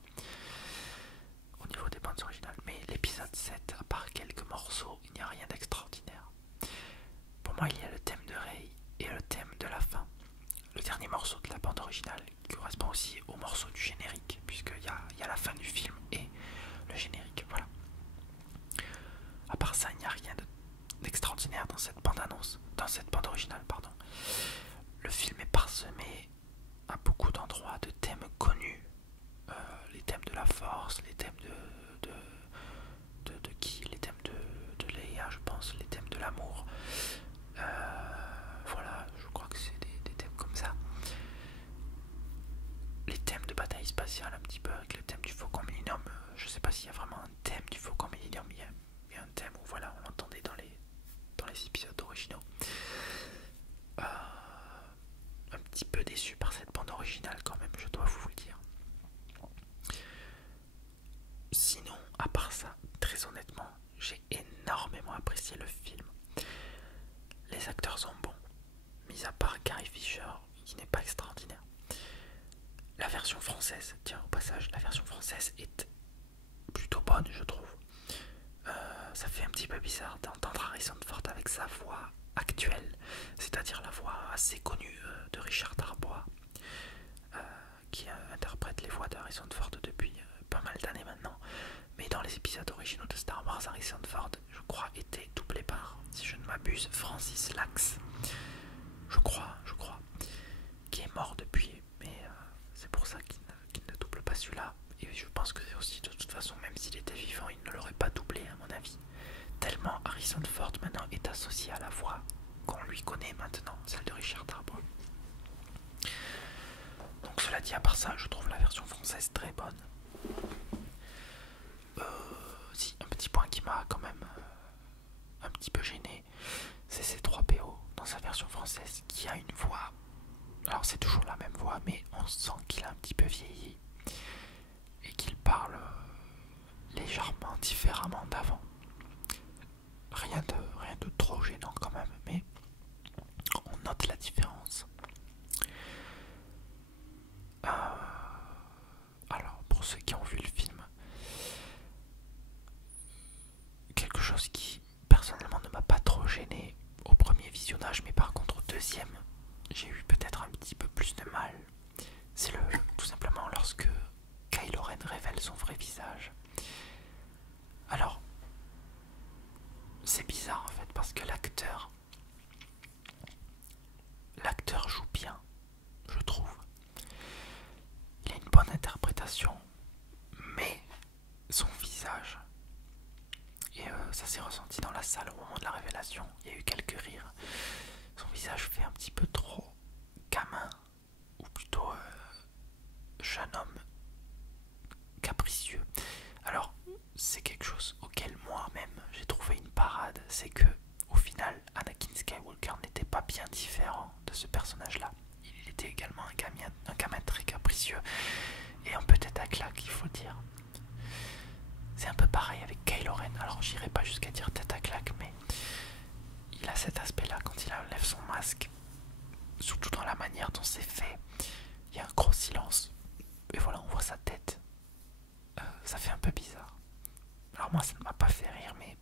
au niveau des bandes originales. Mais l'épisode 7, à part quelques morceaux, il n'y a rien d'extraordinaire. Pour moi, il y a le thème de Rey et le thème de la fin. Le dernier morceau de la bande originale qui correspond aussi au morceau du générique, puisqu'il y a la fin du film et le générique, voilà. À part ça, il n'y a rien d'extraordinaire dans cette bande-annonce, dans cette bande originale, pardon. Le film est parsemé à beaucoup d'endroits de thèmes connus, les thèmes de la force, les thèmes de qui, les thèmes de Leia, je pense, les thèmes de l'amour. Voilà, je crois que c'est des thèmes comme ça. Les thèmes de bataille spatiale un petit peu, avec le thème du Faucon Millenium. Je sais pas s'il y a vraiment un thème du Faucon Millenium, mais il y a un thème où voilà, on l'entendait dans les épisodes originaux. Un petit peu déçu par cette bande originale quand même, je dois vous le dire. Sinon, à part ça, très honnêtement, j'ai énormément apprécié le film. Les acteurs sont bons, mis à part Carrie Fisher, qui n'est pas extraordinaire. La version française, tiens au passage, la version française est plutôt bonne, je trouve. Ça fait un petit peu bizarre d'entendre Harrison Ford avec sa voix actuelle, c'est-à-dire la voix assez connue de Richard Darbois, qui interprète les voix de Harrison Ford depuis pas mal d'années maintenant. Mais dans les épisodes originaux de Star Wars, Harrison Ford, je crois, était doublé par, si je ne m'abuse, Francis Lax. Je crois, qui est mort depuis, mais c'est pour ça qu'il ne double pas celui-là. Et je pense que c'est aussi, de toute façon, même s'il était vivant, il ne l'aurait pas doublé à mon avis. Tellement Harrison Ford maintenant est associé à la voix qu'on lui connaît maintenant, celle de Richard Darbois. Donc cela dit, à part ça, je trouve la version française très bonne. Si, un petit point qui m'a quand même un petit peu gêné, c'est C3PO dans sa version française qui a une voix. Alors c'est toujours la même voix, mais on sent qu'il a un petit peu vieilli et qu'il parle légèrement différemment d'avant. Rien de trop gênant quand même, mais on note la différence. Alors pour ceux qui ont vu le film, quelque chose qui personnellement ne m'a pas trop gêné au premier visionnage, mais par contre au deuxième, j'ai eu peut-être un petit peu plus de mal. C'est tout simplement lorsque Kylo Ren révèle son vrai visage. Alors, c'est bizarre en fait parce que l'acteur joue bien, je trouve. ce personnage-là. Il était également un gamin très capricieux et un peu tête à claque, il faut dire. C'est un peu pareil avec Kylo Ren. Alors j'irai pas jusqu'à dire tête à claque, mais il a cet aspect-là quand il enlève son masque. Surtout dans la manière dont c'est fait. Il y a un gros silence. Et voilà, on voit sa tête. Ça fait un peu bizarre. Alors moi, ça ne m'a pas fait rire, mais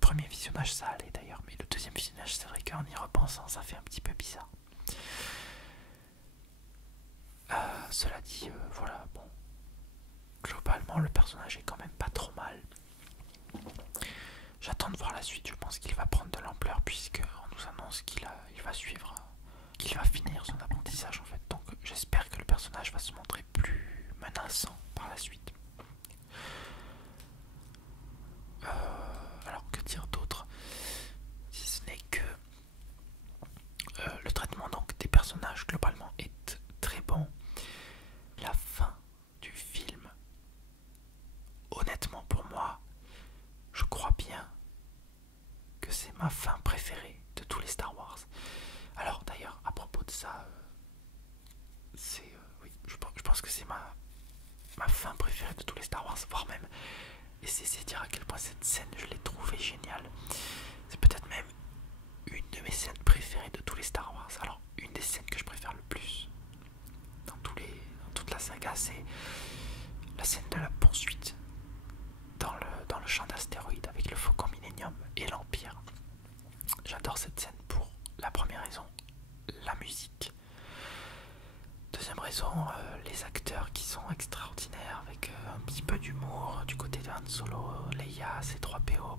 premier visionnage, ça allait d'ailleurs. Mais le deuxième visionnage, c'est vrai qu'en y repensant, ça fait un petit peu bizarre. Cela dit, voilà, bon. Globalement, le personnage est quand même pas trop mal. J'attends de voir la suite. Je pense qu'il va prendre de l'ampleur puisqu'on nous annonce qu'il va suivre, qu'il va finir son apprentissage en fait. Donc j'espère que le personnage va se montrer plus menaçant par la suite. Alors que dire d'autre, si ce n'est que le traitement donc des personnages globalement est très bon. La fin du film, honnêtement pour moi, je crois bien que c'est ma fin préférée de tous les Star Wars. Alors d'ailleurs à propos de ça, oui, je pense que c'est ma fin préférée de tous les Star Wars, voire même, et c'est dire à quel point cette scène je l'ai trouvée géniale. C'est peut-être même une de mes scènes préférées de tous les Star Wars. Alors une des scènes que je préfère le plus dans toute la saga, c'est la scène de la poursuite dans le champ d'astéroïdes avec le Faucon Millenium et l'Empire. J'adore cette scène pour la première raison, la musique. Deuxième raison, les acteurs qui sont extraordinaires avec un petit peu d'humour du côté de Han Solo, Leia, C3PO,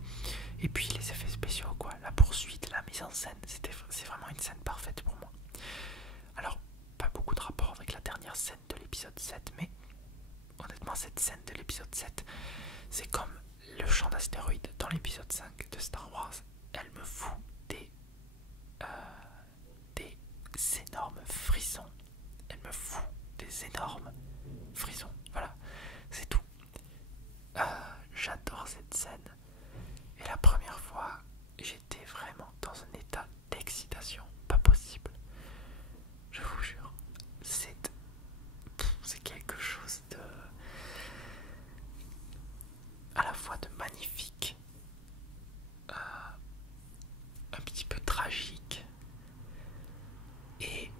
et puis les effets spéciaux quoi, la poursuite, la mise en scène, c'est vraiment une scène parfaite pour moi. Alors, pas beaucoup de rapport avec la dernière scène de l'épisode 7, mais honnêtement cette scène de l'épisode 7, c'est comme le champ d'astéroïdes dans l'épisode 5 de Star Wars. Elle me fout des énormes frissons. Elle me fout des énormes frissons. Voilà, c'est tout. J'adore cette scène. Et la première fois, j'étais vraiment dans un état d'excitation. Pas possible. Je vous jure. C'est quelque chose de... à la fois de magnifique, un petit peu tragique et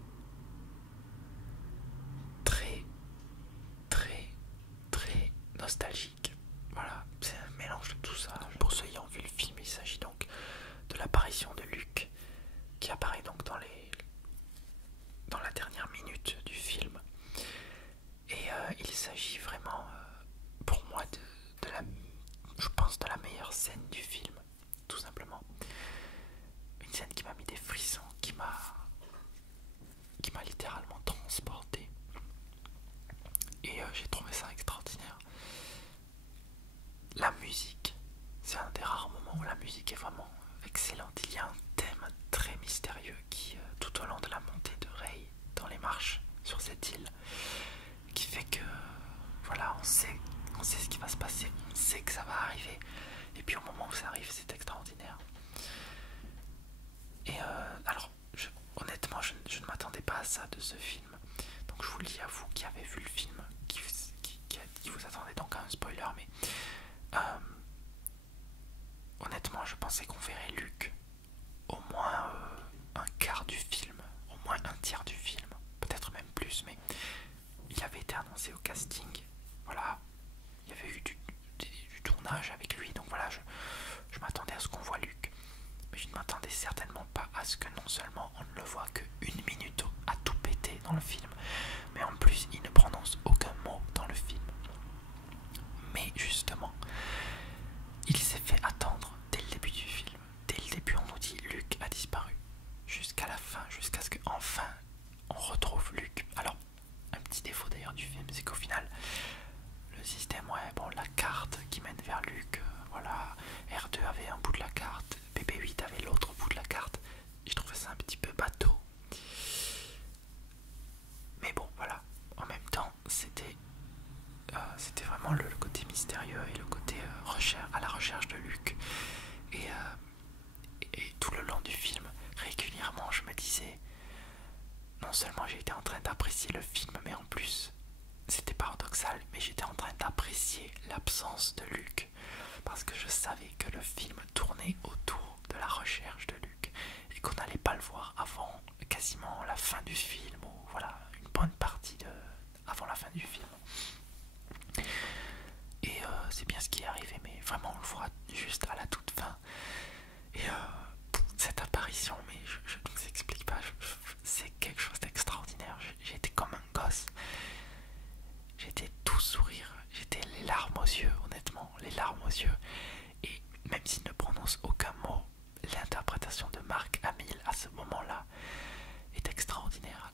très nostalgique. Voilà, c'est un mélange de tout ça. Pour ceux qui ont vu le film, il s'agit donc de l'apparition de Luke qui apparaît donc dans la dernière minute du film. Et il s'agit vraiment pour moi je pense de la meilleure scène du film, tout simplement. Une scène qui m'a mis des frissons, qui m'a littéralement transporté. Et j'ai trouvé ça extraordinaire. La musique, c'est un des rares moments où la musique est vraiment excellente. Il y a un thème très mystérieux qui, tout au long de la montée de Rey dans les marches sur cette île, qui fait que, voilà, on sait ce qui va se passer, on sait que ça va arriver. Et puis au moment où ça arrive, c'est extraordinaire. Et alors, honnêtement, je ne m'attendais pas à ça de ce film. Donc je vous le dis à vous qui avez vu le film, qui vous attendez donc à un spoiler, mais honnêtement, je pensais qu'on verrait Luke au moins un quart du film, au moins un tiers du film, peut-être même plus, mais il avait été annoncé au casting, voilà, il y avait eu du tournage avec lui, donc voilà, je m'attendais à ce qu'on voit Luke, mais je ne m'attendais certainement pas à ce que non seulement on ne le voit que une minute à tout péter dans le film, mais en plus il ne prononce aucun mot dans le film. Mais justement, il s'est fait attendre dès le début du film. Dès le début, on nous dit Luke a disparu. Jusqu'à la fin, jusqu'à ce qu'enfin on retrouve Luke. Alors, un petit défaut d'ailleurs du film, c'est qu'au final, le système, ouais, bon, la carte qui mène vers Luke, voilà, R2 avait un bout de la carte, BB8 avait l'autre bout de la carte. Et je trouvais ça un petit peu bateau. Mais bon, voilà. En même temps, c'était vraiment le côté mystérieux et le côté à la recherche de Luke. Et tout le long du film, régulièrement, je me disais, non seulement j'étais en train d'apprécier le film, mais en plus, c'était paradoxal, mais j'étais en train d'apprécier l'absence de Luke. Parce que je savais que le film tournait autour de la recherche de Luke et qu'on n'allait pas le voir avant quasiment la fin du film, ou voilà, une bonne partie avant la fin du film. Et c'est bien ce qui est arrivé, mais vraiment on le voit juste à la toute fin. Et cette apparition, mais je ne vous explique pas, c'est quelque chose d'extraordinaire. J'étais comme un gosse, j'étais tout sourire, j'étais les larmes aux yeux, honnêtement, les larmes aux yeux. Et même s'il ne prononce aucun mot, l'interprétation de Mark Hamill à ce moment-là est extraordinaire.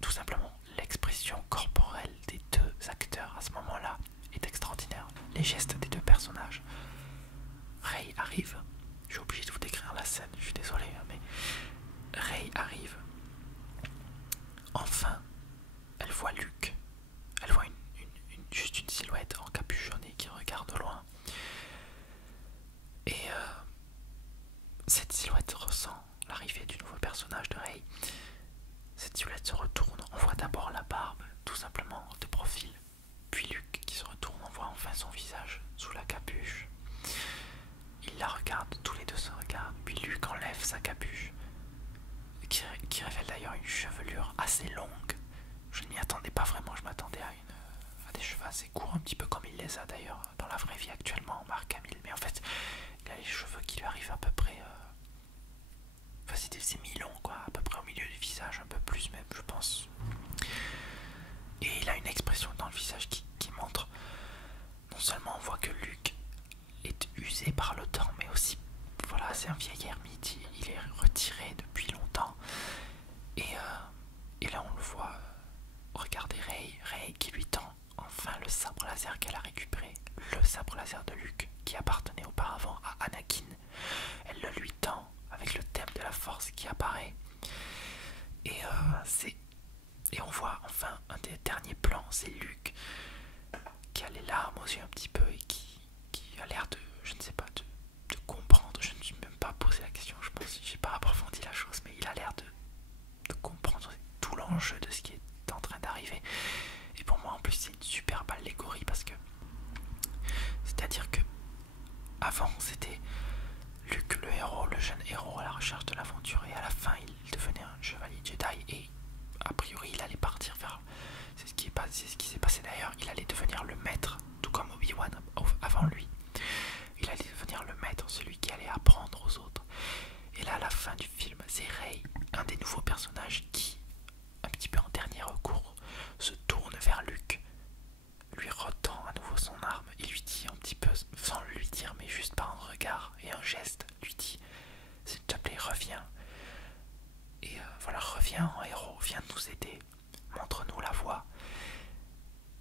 Tout simplement, l'expression corporelle des deux acteurs à ce moment-là est extraordinaire. Les gestes des deux personnages. Rey arrive. Je suis obligé de vous décrire la scène, je suis désolé, mais Rey arrive. Enfin, elle voit Luke. Elle voit juste une silhouette encapuchonnée qui regarde au loin. Et cette silhouette ressent l'arrivée du nouveau personnage de Rey. Cette silhouette se retourne, on voit d'abord la barbe, tout simplement de profil. Puis Luke qui se retourne, on voit enfin son visage sous la capuche. Il la regarde, tous les deux se regardent, puis Luke enlève sa capuche, qui révèle d'ailleurs une chevelure assez longue. Je ne m'y attendais pas vraiment, je m'attendais à des cheveux assez courts, un petit peu comme il les a d'ailleurs dans la vraie vie actuellement, Mark Hamill. Mais en fait, il a les cheveux qui lui arrivent à peu près... Enfin, c'est mi-long, quoi, à peu près au milieu du visage, un peu plus même, je pense. Et il a une expression dans le visage qui montre, non seulement on voit que Luke est usé par le temps, mais aussi, voilà, c'est un vieil ermite, il est retiré depuis longtemps. Et là on le voit regarder Rey qui lui tend enfin le sabre laser qu'elle a récupéré, le sabre laser de Luke qui appartenait auparavant à Anakin. Elle le lui tend avec le thème de la force qui apparaît. Et on voit enfin un des derniers plans, c'est Luke qui a les larmes aux yeux un petit peu et qui a l'air de, je ne sais pas, de comprendre. Je ne me suis même pas posé la question, je pense que j'ai pas approfondi la chose, mais il a l'air de comprendre tout l'enjeu de ce qui est en train d'arriver. Et pour moi en plus c'est une superbe allégorie parce que c'est-à-dire que avant c'était Luke le héros, le jeune héros à la recherche de l'aventure, et à la fin il devenait un chevalier Jedi et a priori il allait partir vers... C'est ce qui s'est passé d'ailleurs, il allait devenir le maître, tout comme Obi-Wan avant lui. Il allait devenir le maître, celui qui allait apprendre aux autres. Et là à la fin du film, c'est Rey, un des nouveaux personnages qui, un petit peu en dernier recours, se tourne vers Luke, lui retend à nouveau son arme et lui dit un petit peu, sans lui dire mais juste par un regard et un geste, lui dit s'il te plaît reviens. Et voilà, reviens en héros, viens nous aider, montre-nous la voie.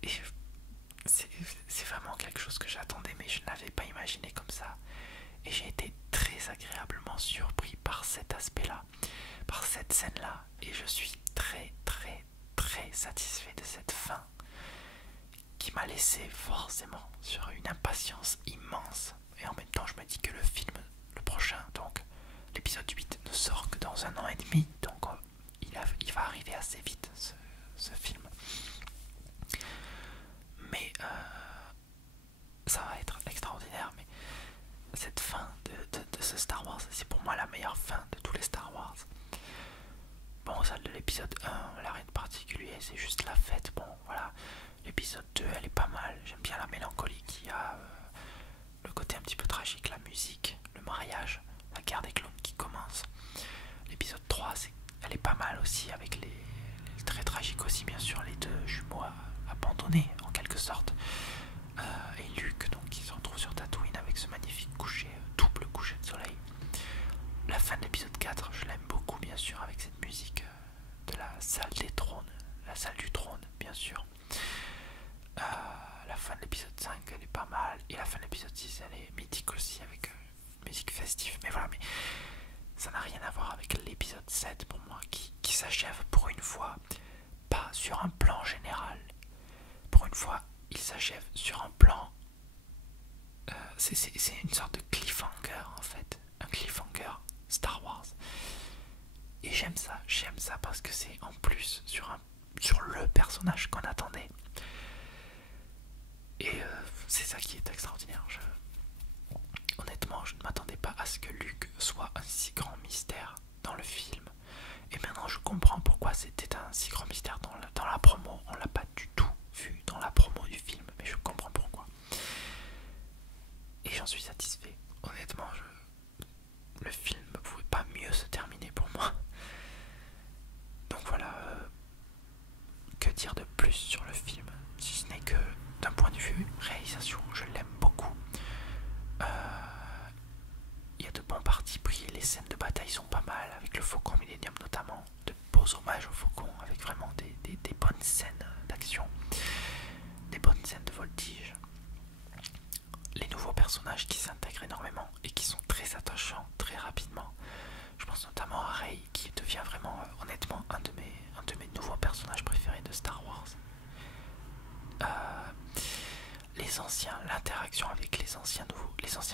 Et c'est vraiment quelque chose que j'attendais, mais je ne l'avais pas imaginé comme ça. Et j'ai été très agréablement surpris par cet aspect-là, par cette scène-là. Et je suis très très très satisfait de cette fin qui m'a laissé forcément sur une impatience immense. Et en même temps, je me dis que le film, le prochain, donc l'épisode 8, ne sort que dans 1 an et demi. Donc il va arriver assez vite, ce film. Mais ça va être extraordinaire. Mais cette fin de ce Star Wars, c'est pour moi la meilleure fin de tous les Star Wars. Bon, celle de l'épisode 1, elle n'a rien de particulier, c'est juste la fête. Bon, voilà. L'épisode 2, elle est pas mal. J'aime bien la mélancolie qu'il y a, le côté un petit peu tragique, la musique, le mariage, la guerre des clones qui commence. L'épisode 3, elle est pas mal aussi, avec les très tragiques aussi, bien sûr, les deux jumeaux abandonnés en quelque sorte. Et Luke, donc, qui se retrouve sur Tatooine avec ce magnifique coucher, double coucher de soleil. La fin de l'épisode 4, je l'aime beaucoup, bien sûr, avec cette musique de la salle des trônes, la salle du trône, bien sûr. La fin de l'épisode 5, elle est pas mal. Et la fin de l'épisode 6, elle est mythique aussi, avec musique festive. Mais voilà, mais ça n'a rien à voir avec l'épisode 7 pour moi, qui s'achève pour une fois, pas sur un plan général. Pour une fois, il s'achève sur un plan... c'est une sorte de cliffhanger, en fait. Un cliffhanger Star Wars. Et j'aime ça parce que c'est en plus sur le personnage qu'on attendait. Et c'est ça qui est extraordinaire. Honnêtement, je ne m'attendais pas à ce que Luke soit un si grand mystère dans le film. Et maintenant, je comprends pourquoi c'était un si grand mystère dans la promo. On l'a pas du tout vu dans la promo du film, mais je comprends pourquoi. Et j'en suis satisfait. Honnêtement, le film ne pouvait pas mieux se terminer pour moi. Donc voilà, que dire de plus sur le film, si ce n'est que d'un point de vue réalisation, je l'aime beaucoup. Il y a de bons partis pris, les scènes de bataille sont pas mal, avec le Faucon Millenium notamment, de beaux hommages au Faucon, avec vraiment des bonnes scènes d'action, des bonnes scènes de voltige. Les nouveaux personnages qui s'intègrent énormément et qui sont très attachants très rapidement. Je pense notamment à Rey qui devient vraiment honnêtement un de mes nouveaux personnages préférés de Star Wars. Les anciens, l'interaction avec les anciens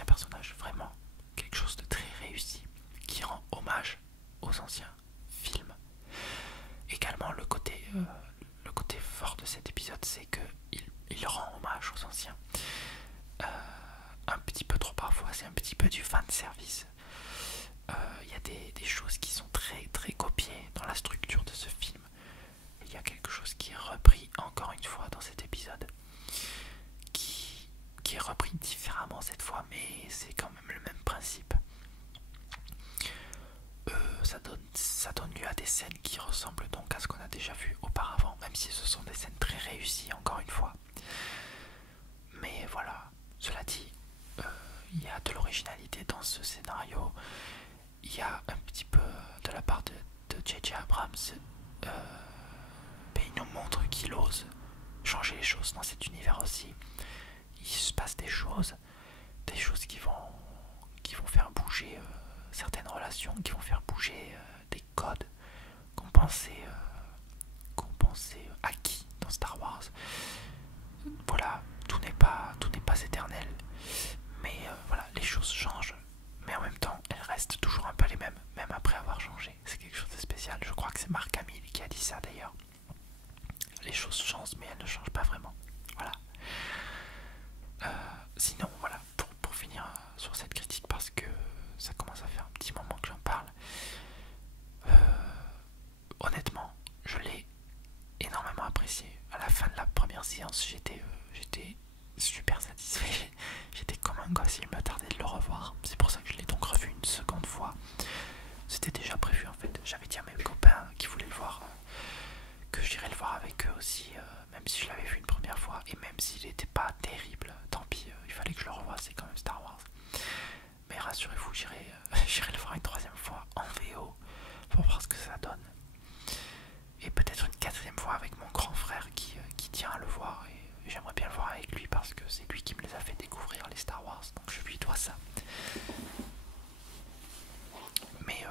personnages, vraiment quelque chose de très réussi qui rend hommage aux anciens films. Également le côté fort de cet épisode, c'est que il rend hommage aux anciens. Un petit peu trop parfois, c'est un petit peu du fan service. Il y a des choses qui sont très très copiées dans la structure de ce film. Il y a quelque chose qui est repris encore une fois dans cet épisode, qui est repris différemment cette fois, mais c'est quand même le même principe. Ça donne lieu à des scènes qui ressemblent donc à ce qu'on a déjà vu auparavant, même si ce sont des scènes très réussies encore une fois. Mais voilà, cela dit, il y a de l'originalité dans ce scénario. Il y a un petit peu de la part de J.J. Abrams, il nous montre qu'il ose changer les choses dans cet univers aussi. Il se passe des choses qui vont faire bouger certaines relations, qui vont faire bouger des codes qu'on pensait acquis dans Star Wars. Voilà, tout n'est pas éternel, mais voilà, les choses changent, mais en même temps elles restent toujours un peu les mêmes, même après avoir changé. C'est quelque chose de spécial. Je crois que c'est Mark Hamill qui a dit ça d'ailleurs. Les choses changent, mais elles ne changent pas vraiment. Voilà. Sinon, voilà, pour finir sur cette critique, parce que ça commence à faire un petit moment que j'en parle, honnêtement, je l'ai énormément apprécié. À la fin de la première séance, j'étais super satisfait. J'étais comme un gosse, il me tardait de le revoir. C'est pour ça que je l'ai donc revu une seconde fois. C'était déjà prévu en fait. J'avais dit à mes copains qui voulaient le voir que j'irais le voir avec eux aussi, même si je l'avais vu une première fois et même s'il n'était pas terrible, tant pis, il fallait que je le revoie, c'est quand même Star Wars. Mais rassurez-vous, j'irai le voir une troisième fois en VO pour voir ce que ça donne. Et peut-être une quatrième fois avec mon grand frère qui tient à le voir, et j'aimerais bien le voir avec lui parce que c'est lui qui me les a fait découvrir, les Star Wars, donc je lui dois ça. Mais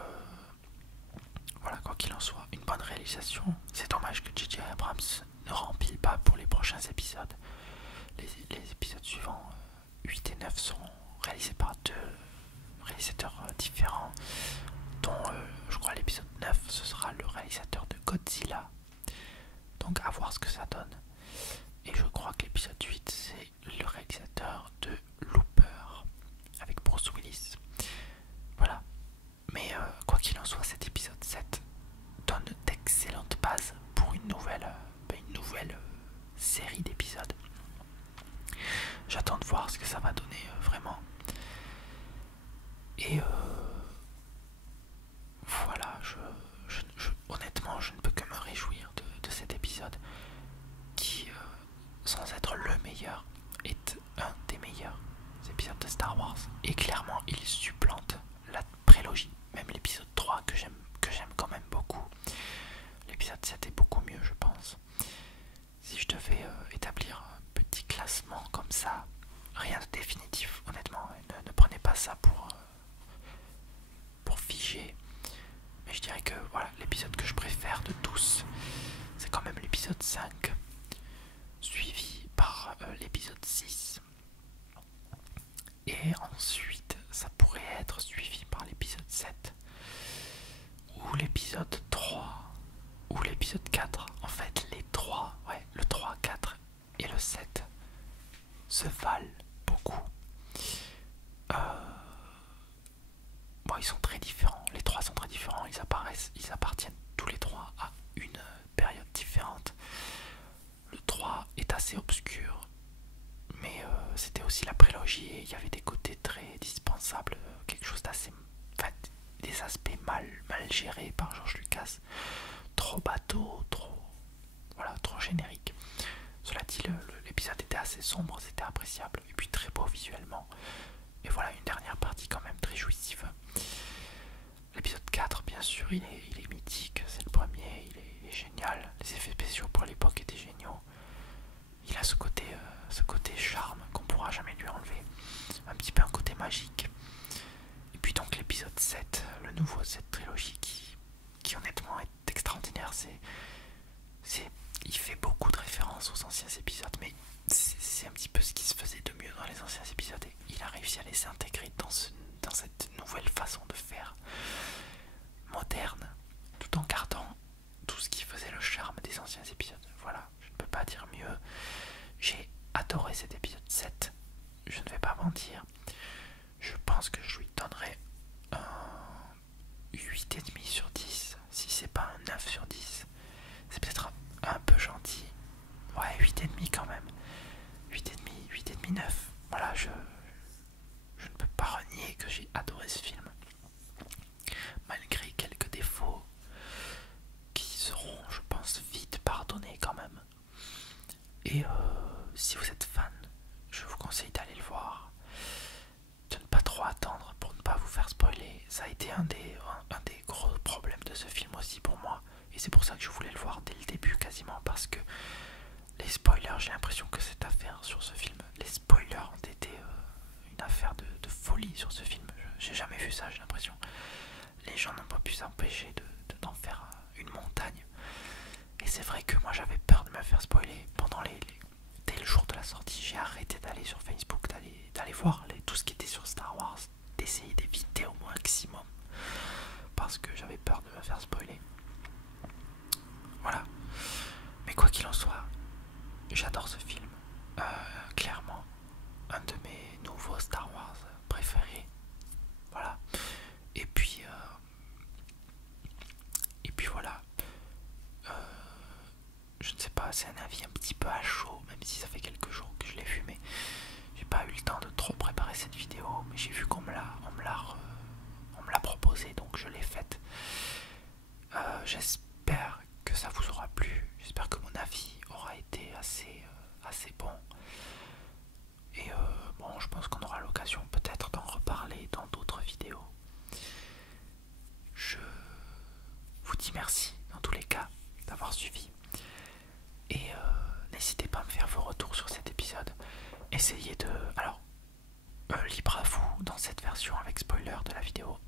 voilà, quoi qu'il en soit, une bonne réalisation. C'est dommage que J.J. Abrams ne rempile pas pour les prochains épisodes. Les épisodes suivants, 8 et 9, seront réalisés par deux réalisateurs différents, dont je crois l'épisode 9 ce sera le réalisateur de Godzilla. Donc à voir ce que ça donne. Et je crois que l'épisode 8 c'est le réalisateur de Looper avec Bruce Willis. Voilà. Mais quoi qu'il en soit, cet épisode 7 donne d'excellentes bases pour une nouvelle série d'épisodes. J'attends de voir ce que ça va donner vraiment. Et voilà, honnêtement, je ne peux que me réjouir de cet épisode qui, sans être le meilleur, est un des meilleurs épisodes de Star Wars. Et clairement, il supplante la prélogie, même l'épisode 3 que j'aime quand même beaucoup. L'épisode 7 est beaucoup mieux, je pense. Si je devais établir un petit classement comme ça, rien de définitif, honnêtement, ne prenez pas ça pour figer. Mais je dirais que voilà, l'épisode que je préfère de tous, c'est quand même l'épisode 5, suivi par l'épisode 6. Et ensuite, ça pourrait être suivi par l'épisode 7, ou ou l'épisode 3 ou l'épisode 4. En fait, les 3, ouais, le 3, 4 et le 7 se valent beaucoup. Bon, ils sont très différents, les 3 sont très différents, ils appartiennent tous les 3 à une période différente. Le 3 est assez obscur, mais c'était aussi la prélogie et il y avait des côtés très dispensables, quelque chose d'assez... Enfin, des aspects mal gérés par George Lucas, trop bateau, trop générique. Cela dit, l'épisode était assez sombre, c'était appréciable, et puis très beau visuellement. Et voilà, une dernière partie quand même très jouissive. L'épisode 4, bien sûr, il est mythique, c'est le premier, il est génial. Les effets spéciaux pour l'époque étaient géniaux. Il a ce côté charme qu'on pourra jamais lui enlever. Un petit peu un côté magique. Et puis donc l'épisode 7, le nouveau de cette trilogie qui honnêtement est extraordinaire. Il fait beaucoup de références aux anciens épisodes, mais c'est un petit peu ce qui se faisait de mieux dans les anciens épisodes. Et il a réussi à les intégrer dans cette nouvelle façon de faire moderne, tout en gardant tout ce qui faisait le charme des anciens épisodes. Voilà, je ne peux pas dire mieux. J'ai adoré cet épisode 7, je ne vais pas mentir. Je pense que je lui donnerai un 8,5 sur 10, si c'est pas un 9 sur 10. C'est peut-être un peu gentil. Ouais, 8,5 quand même. 8,5, 9. Voilà, je ne peux pas renier que j'ai adoré ce film. Malgré quelques défauts qui seront, je pense, vite pardonnés quand même. Et si vous êtes fan, je vous conseille d'aller le voir. De ne pas trop attendre pour ne pas vous faire spoiler. Ça a été un des gros problèmes de ce film aussi pour moi. Et c'est pour ça que je voulais le voir dès le début quasiment. Parce que les spoilers, j'ai l'impression que cette affaire sur ce film, les spoilers ont été une affaire de folie sur ce film. J'ai jamais vu ça, j'ai l'impression. Les gens n'ont pas pu s'empêcher d'en faire une montagne. Et c'est vrai que moi j'avais peur de me faire spoiler dès le jour de la sortie. J'ai arrêté d'aller sur Facebook, d'aller voir tout ce qui était sur Star Wars, d'essayer d'éviter au maximum parce que j'avais peur de me faire spoiler. Voilà. Mais quoi qu'il en soit, j'adore ce film. Clairement, un de mes nouveaux Star Wars préférés. Voilà. Et puis voilà. Je ne sais pas, c'est un avis un petit peu à chaud, même si ça fait quelques jours que je l'ai vu, mais j'ai pas eu le temps de trop préparer cette vidéo. Mais j'ai vu qu'on me l'a proposé, donc je l'ai faite. J'espère que ça vous aura plu. J'espère que mon avis aura été assez bon. Et bon, je pense qu'on aura l'occasion peut-être d'en reparler dans d'autres vidéos. Je vous dis merci dans tous les cas d'avoir suivi. Et n'hésitez pas à me faire vos retours sur cet épisode. Essayez de... Alors, libre à vous dans cette version avec spoiler de la vidéo.